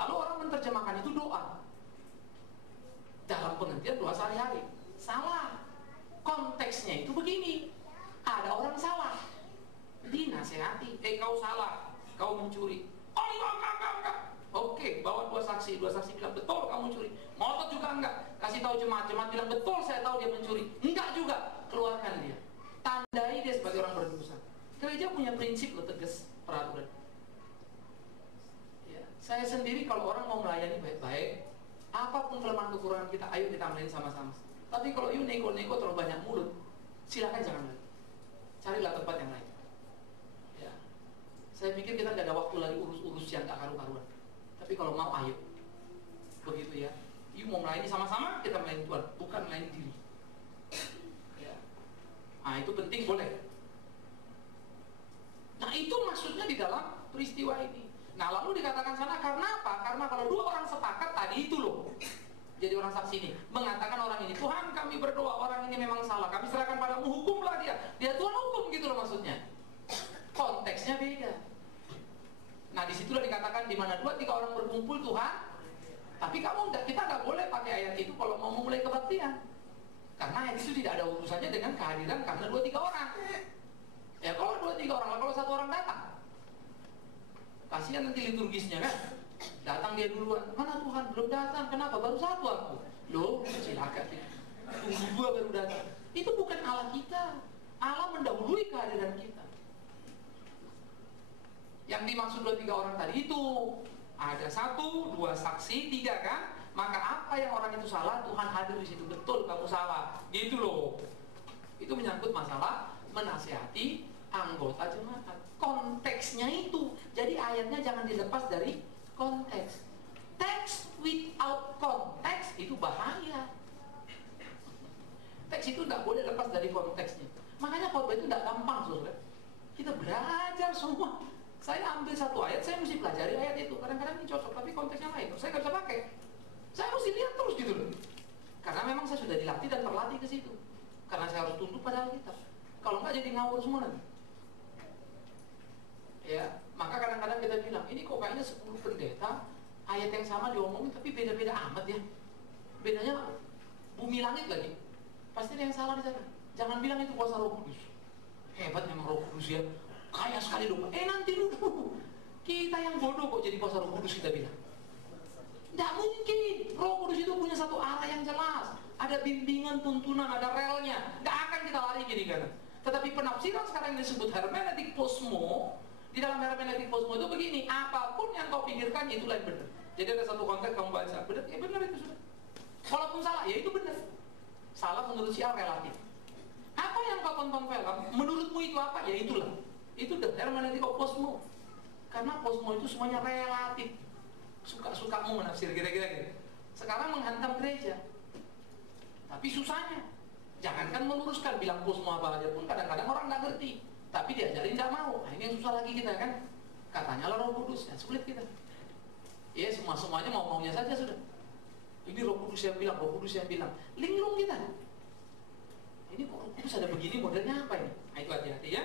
Lalu orang menerjemahkan itu doa dalam pengertian doa sehari-hari. Salah. Konteksnya itu begini. Ada orang salah, dinasehati. Kau salah, kau mencuri. Oh enggak. Oke, bawa 2 saksi. 2 saksi bilang betul kamu curi. Ngotot juga enggak. Kasih tahu jemaat bilang betul saya tahu dia mencuri. Enggak juga. Keluarkan dia. Tandai dia sebagai orang berdosa. Gereja punya prinsip loh, tegas peraturan. Ya, saya sendiri kalau orang mau melayani baik-baik, apapun kelemahan kekurangan kita, ayo kita ambilin sama-sama. Tapi kalau you nego-nego terlalu banyak mulut, silakan jangan lagi. Carilah tempat yang lain. Ya. kudus yang gak karu-karuan. Tapi kalau mau ayo. Begitu ya. You mau melayani sama-sama, kita melayani Tuhan, bukan melayani diri. Ya. Nah itu penting, boleh. Nah itu maksudnya di dalam peristiwa ini. Nah lalu dikatakan sana karena apa? Karena kalau dua orang sepakat tadi itu loh. Jadi orang saksi ini mengatakan orang ini, Tuhan kami berdoa orang ini memang salah, kami serahkan padamu, hukumlah dia. Dia Tuhan hukum gitu loh maksudnya. Konteksnya beda. Nah disitulah dikatakan di mana 2-3 orang berkumpul Tuhan. Tapi kita nggak boleh pakai ayat itu kalau mau memulai kebaktian. Karena ayat itu tidak ada urusannya dengan kehadiran karena 2-3 orang. Ya kalau 2-3 orang, kalau 1 orang datang, kasihan nanti liturgisnya kan. Datang dia duluan, mana Tuhan belum datang, kenapa baru 1 aku? Loh silakan ya. Tunggu 2 baru datang. Itu bukan Allah kita. Allah mendahului kehadiran kita. Yang dimaksud 2-3 orang tadi itu ada 1, 2 saksi, 3 kan? Maka apa yang orang itu salah, Tuhan hadir di situ. Betul kamu salah. Gitu loh. Itu menyangkut masalah menasihati anggota jemaat. Konteksnya itu. Jadi ayatnya jangan dilepas dari konteks. Teks without konteks itu bahaya. Teks itu tidak boleh lepas dari konteksnya. Makanya khotbah itu tidak gampang, saudara. Kita belajar semua. Saya ambil 1 ayat, saya mesti pelajari ayat itu. Kadang-kadang ini cocok, tapi konteksnya lain. Saya nggak bisa pakai. Saya mesti lihat terus gitu loh. Karena memang saya sudah dilatih dan terlatih ke situ. Karena saya harus tunduk pada Alkitab. Kalau nggak jadi ngawur semua nanti. Ya, maka kadang-kadang kita bilang, ini kok kayaknya 10 pendeta ayat yang sama diomongin tapi beda-beda amat ya. Bedanya bumi langit lagi. Pasti ada yang salah di sana. Jangan bilang itu kuasa Roh Kudus. Hebat memang Roh Kudus ya. Kaya sekali dong. Nanti dulu. Kita yang bodoh kok jadi kuasa Roh Kudus kita bilang. Tidak mungkin. Roh Kudus itu punya satu arah yang jelas. Ada bimbingan, tuntunan, ada relnya. Tidak akan kita lari gini kan. Tetapi penafsiran sekarang yang disebut hermeneutik posmo. Di dalam hermeneutik posmo itu begini, apapun yang kau pikirkan itulah yang benar. Jadi ada satu konteks kamu baca, benar, ya benar itu sudah. Walaupun salah, ya itu benar. Salah menurut si A relatif. Apa yang kau tonton film, menurutmu itu apa? Ya itulah. Itu the hermeneutik posmo. Karena posmo itu semuanya relatif. Suka-sukamu menafsir kira-kira gitu. Sekarang menghantam gereja. Tapi susahnya. Jangankan meluruskan, bilang posmo apa aja pun kadang-kadang orang nggak ngerti. Tapi diajarin nggak mau. Nah, ini yang susah lagi kita kan. Katanya lah Roh Kudus, ya sulit kita. Ya semuanya mau-maunya saja sudah. Ini Roh Kudus yang bilang, Roh Kudus yang bilang. Linglung kita. Ini kok Roh Kudus ada begini, modelnya apa ini? Nah itu hati-hati ya.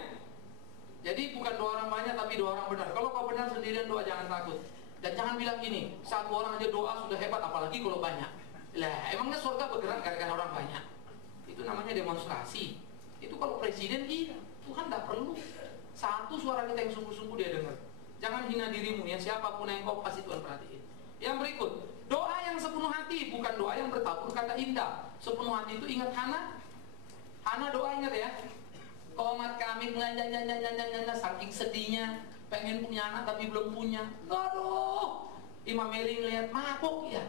Jadi bukan 2 orang banyak tapi 2 orang benar. Kalau kau benar sendirian doa jangan takut. Dan jangan bilang gini, 1 orang aja doa sudah hebat, apalagi kalau banyak. Lah emangnya surga bergerak gara-gara orang banyak? Itu namanya demonstrasi. Itu kalau presiden iya. Tuhan tidak perlu. 1 suara kita yang sungguh-sungguh dia dengar. Jangan hina dirimu ya, siapapun yang kau pasti Tuhan perhatiin. Yang berikut, doa yang sepenuh hati, bukan doa yang bertabur kata indah. Sepenuh hati itu ingat Hana. Hana doa ingat ya. Komat kami nyanyi saking sedihnya, pengen punya anak tapi belum punya. Aduh, Imam Meli ngeliat mabuk ya.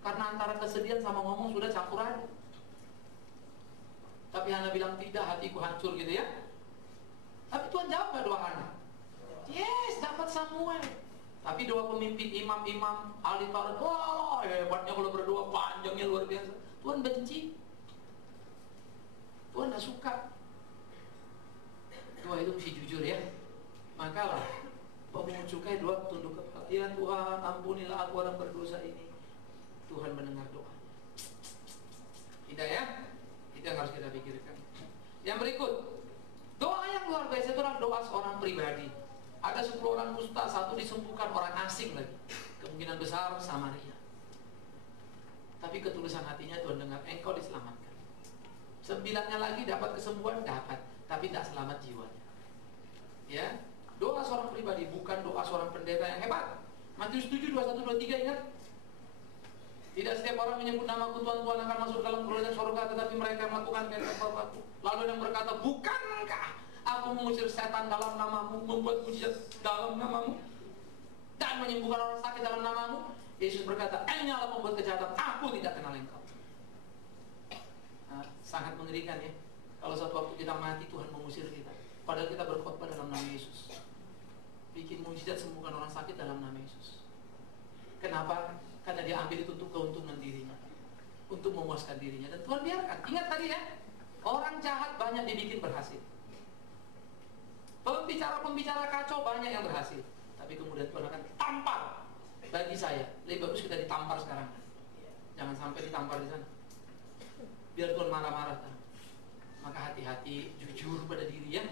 Karena antara kesedihan sama ngomong sudah campur aduk. Tapi Hana bilang tidak, hatiku hancur gitu ya. Tapi Tuhan jawab gak doa Hana? Yes, dapat Samuel. Tapi doa pemimpin imam-imam ahli Taurat, wah hebatnya kalau berdoa, panjangnya luar biasa. Tuhan benci. Tuhan gak suka. Doa itu mesti jujur ya. Makalah pemungut cukai doa tunduk kepala. Ya Tuhan, ampunilah aku orang berdosa ini. Tuhan mendengar doa. Tidak ya? Itu yang harus kita pikirkan. Yang berikut, doa yang luar biasa itu adalah doa seorang pribadi. Ada 10 orang kusta, 1 disembuhkan, orang asing lagi. Kemungkinan besar Samaria. Tapi ketulusan hatinya Tuhan dengar, engkau diselamatkan. 9-nya lagi dapat kesembuhan, dapat, tapi tidak selamat jiwanya. Ya, doa seorang pribadi, bukan doa seorang pendeta yang hebat. Matius 7, 21, 23 ingat? Tidak setiap orang menyebut namaku Tuhan akan masuk dalam kerajaan surga, tetapi mereka melakukan kehendak Bapa-Ku. Lalu yang berkata, bukankah aku mengusir setan dalam namamu, membuat mujizat dalam namamu, dan menyembuhkan orang sakit dalam namamu? Yesus berkata, hanyalah pembuat kejahatan, aku tidak kenal engkau. Nah, sangat mengerikan ya. Kalau suatu waktu kita mati, Tuhan mengusir kita, padahal kita berkhotbah dalam nama Yesus. bikin mujizat sembuhkan orang sakit dalam nama Yesus. Kenapa? Karena dia ambil itu untuk keuntungan dirinya, untuk memuaskan dirinya. Dan Tuhan biarkan. Ingat tadi ya, orang jahat banyak dibikin berhasil. Pembicara-pembicara kacau banyak yang berhasil. Tapi kemudian Tuhan akan tampar. Bagi saya, lebih bagus kita ditampar sekarang. Jangan sampai ditampar di sana. Biar Tuhan marah-marah. Maka hati-hati, jujur pada diri ya.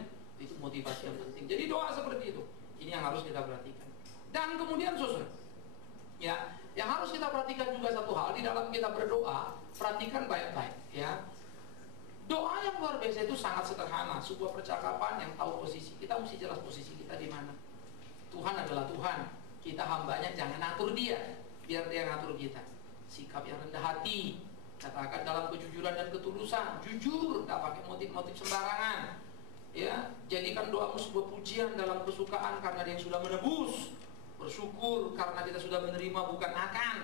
Itu motivasi yang penting. Jadi doa seperti itu. Ini yang harus kita perhatikan. Dan kemudian saudara, ya, yang harus kita perhatikan juga satu hal di dalam kita berdoa, perhatikan baik-baik ya. Doa yang luar biasa itu sangat sederhana, sebuah percakapan yang tahu posisi. Kita mesti jelas posisi kita di mana. Tuhan adalah Tuhan. Kita hambanya, jangan atur dia, biar dia ngatur kita. Sikap yang rendah hati, katakan dalam kejujuran dan ketulusan, jujur, tidak pakai motif-motif sembarangan. Ya, jadikan doamu sebuah pujian dalam kesukaan karena dia sudah menebus. Bersyukur karena kita sudah menerima, bukan akan.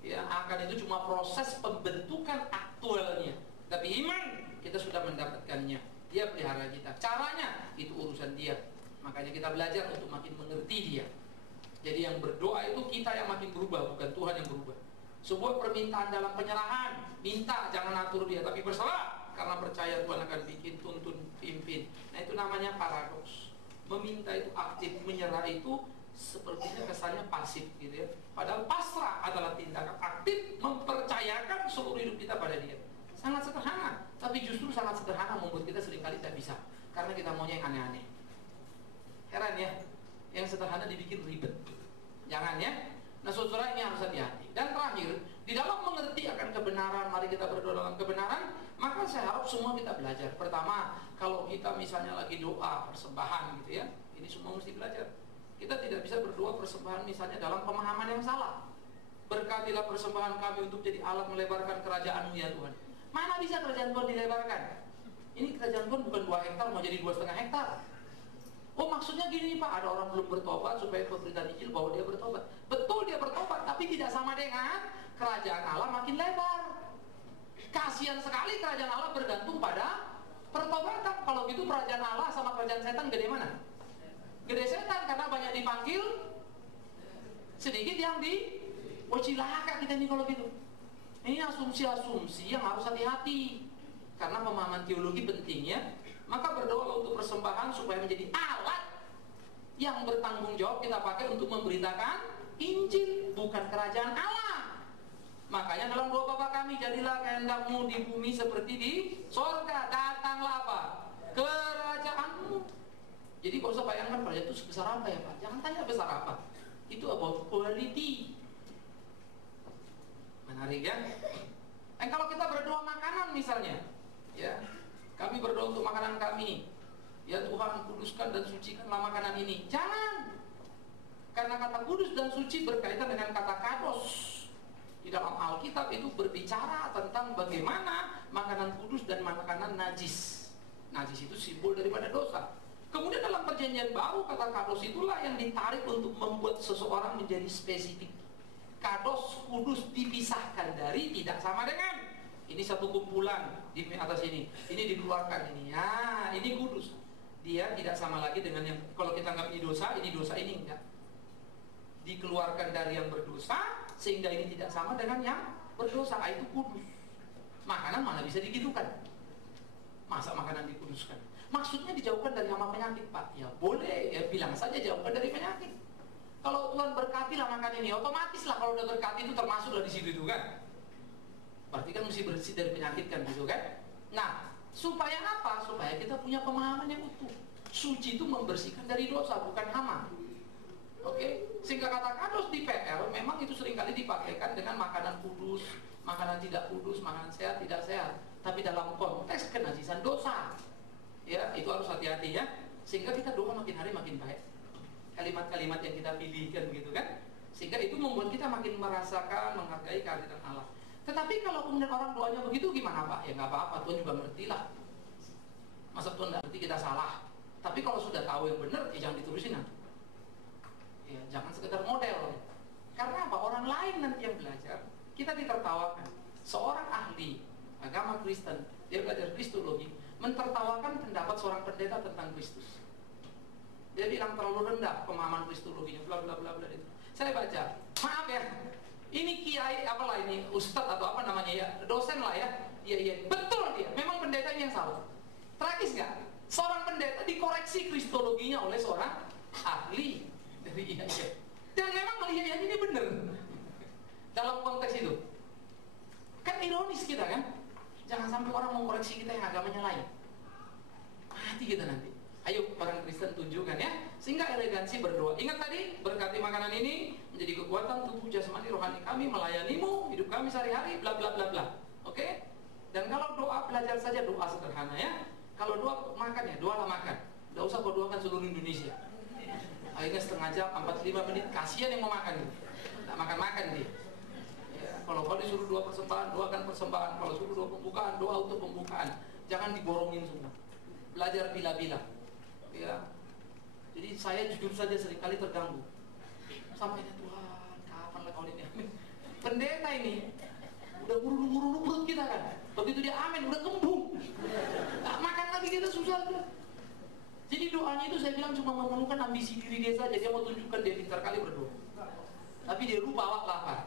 Ya, akan itu cuma proses pembentukan aktualnya. Tapi iman kita sudah mendapatkannya. Dia pelihara kita. Caranya itu urusan dia. Makanya kita belajar untuk makin mengerti dia. Jadi yang berdoa itu kita yang makin berubah, bukan Tuhan yang berubah. Sebuah permintaan dalam penyerahan, minta jangan atur dia, tapi berserah karena percaya Tuhan akan bikin, tuntun, pimpin. Nah itu namanya paradoks. Meminta itu aktif, menyerah itu sepertinya kesannya pasif gitu ya. Padahal pasrah adalah tindakan aktif mempercayakan seluruh hidup kita pada dia. Sangat sederhana, tapi justru sangat sederhana membuat kita seringkali tidak bisa. Karena kita maunya yang aneh-aneh. Heran ya, yang sederhana dibikin ribet. Jangan ya. Nah saudara, ini harus hati-hati. Dan terakhir, di dalam mengerti akan kebenaran, mari kita berdoa dalam kebenaran. Maka saya harap semua kita belajar. Pertama, kalau kita misalnya lagi doa persembahan gitu ya, ini semua mesti belajar. Kita tidak bisa berdoa persembahan misalnya dalam pemahaman yang salah. Berkatilah persembahan kami untuk jadi alat melebarkan kerajaan-Mu ya Tuhan. Mana bisa kerajaan Tuhan dilebarkan? Ini kerajaan Tuhan bukan 2 hektar mau jadi 2,5 hektar. Oh maksudnya gini Pak, ada orang belum bertobat supaya pemberitaan Injil bahwa dia bertobat. Betul dia bertobat, tapi tidak sama dengan kerajaan Allah makin lebar. Kasihan sekali kerajaan Allah bergantung pada pertobatan. Kalau gitu kerajaan Allah sama kerajaan setan gede mana? Gede setan, karena banyak dipanggil, sedikit yang di cilaka kita nih kalau gitu. Ini asumsi-asumsi yang harus hati-hati. Karena pemahaman teologi pentingnya. Maka berdoa untuk persembahan supaya menjadi alat yang bertanggung jawab kita pakai untuk memberitakan Injil, bukan kerajaan Allah. Makanya dalam doa Bapa kami, jadilah kehendak-Mu di bumi seperti di sorga. Datanglah apa? Kerajaan-Mu. Jadi gak usah bayangkan kerajaan itu sebesar apa ya Pak. Jangan tanya besar apa. Itu about quality. Menarik ya. Kalau kita berdoa makanan misalnya, ya, kami berdoa untuk makanan kami. Ya Tuhan, kuduskan dan sucikanlah makanan ini. Jangan. Karena kata kudus dan suci berkaitan dengan kata kados. Di dalam Alkitab itu berbicara tentang bagaimana makanan kudus dan makanan najis. Najis itu simbol daripada dosa. Kemudian dalam perjanjian baru kata kados itulah yang ditarik untuk membuat seseorang menjadi spesifik. Kados, kudus dipisahkan dari, tidak sama dengan. Ini satu kumpulan di atas ini dikeluarkan ini. Ya, ini kudus. Dia tidak sama lagi dengan yang kalau kita anggap ini dosa ini enggak. Dikeluarkan dari yang berdosa sehingga ini tidak sama dengan yang berdosa. Itu kudus. Makanan mana bisa digitukan? Masa makanan dikuduskan? Maksudnya dijauhkan dari hama penyakit, Pak. Ya boleh, ya bilang saja jauhkan dari penyakit. Kalau Tuhan berkatilah makan ini, otomatis lah kalau udah berkati itu termasuklah di situ itu kan. Berarti kan mesti bersih dari penyakit kan gitu kan. Nah, supaya apa? Supaya kita punya pemahaman yang utuh. Suci itu membersihkan dari dosa, bukan hama. Oke? Sehingga kata kados di PL memang itu seringkali dipakaikan dengan makanan kudus, makanan tidak kudus, makanan sehat, tidak sehat. Tapi dalam konteks kenajisan dosa. Ya, itu harus hati-hati ya. Sehingga kita doa makin hari makin baik. Kalimat-kalimat yang kita pilihkan gitu kan. Sehingga itu membuat kita makin merasakan, menghargai kehadiran Allah. Tetapi kalau kemudian orang doanya begitu gimana Pak? Ya nggak apa-apa, Tuhan juga ngerti lah. Masa Tuhan nggak ngerti kita salah. Tapi kalau sudah tahu yang benar, ya jangan diturusin nanti. Ya, jangan sekedar model. Karena apa? Orang lain nanti yang belajar, kita ditertawakan. Seorang ahli agama Kristen, dia belajar kristologi, mentertawakan pendapat seorang pendeta tentang Kristus. Dia bilang terlalu rendah pemahaman kristologinya, bla bla bla bla itu. Saya baca, maaf ya, ini kiai apalah ini, ustadz atau apa namanya ya, dosen lah ya. Iya, betul dia, memang pendeta ini yang salah. Tragis nggak? Seorang pendeta dikoreksi kristologinya oleh seorang ahli dari IAIN. Dan memang IAIN ini benar dalam konteks itu. Kan ironis kita kan? Jangan sampai orang mengkoreksi kita yang agamanya lain. Mati kita nanti. Ayo orang Kristen tunjukkan ya, sehingga elegansi berdoa. Ingat tadi, berkati makanan ini menjadi kekuatan tubuh jasmani rohani kami, melayanimu, hidup kami sehari-hari, bla bla bla bla. Oke? Dan kalau doa, belajar saja doa sederhana ya. Kalau doa makan ya, doalah makan. Tidak usah kau doakan seluruh Indonesia. Akhirnya setengah jam, 45 menit, kasihan yang mau makan. Tidak makan-makan dia. Ya, kalau kau disuruh doa persembahan, doakan persembahan. Kalau suruh doa pembukaan, doa untuk pembukaan. Jangan digorongin semua. Belajar bila-bila. Ya, jadi saya jujur saja seringkali terganggu. Sampainya Tuhan, kapan lah kau ini amin? Pendeta ini udah murung-murung perut kita kan. Begitu dia amin, udah kembung. Gak makan lagi kita susah. Jadi doanya itu saya bilang cuma menemukan ambisi diri dia saja. Dia mau tunjukkan dia pintar kali berdoa. Tapi dia lupa awak lapar.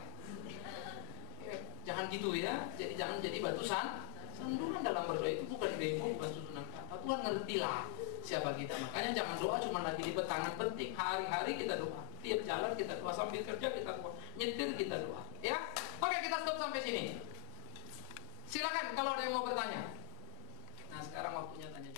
Jangan gitu ya. Jadi jangan jadi batu sandunan dalam berdoa itu bukan demo, bukan susunan kata. Tuhan ngertilah siapa kita. Makanya jangan doa cuma lagi di petangan penting. Hari-hari kita doa. Tiap jalan kita doa, sambil kerja kita doa, nyetir kita doa. Ya, oke kita stop sampai sini. Silakan kalau ada yang mau bertanya. Nah sekarang waktunya tanya.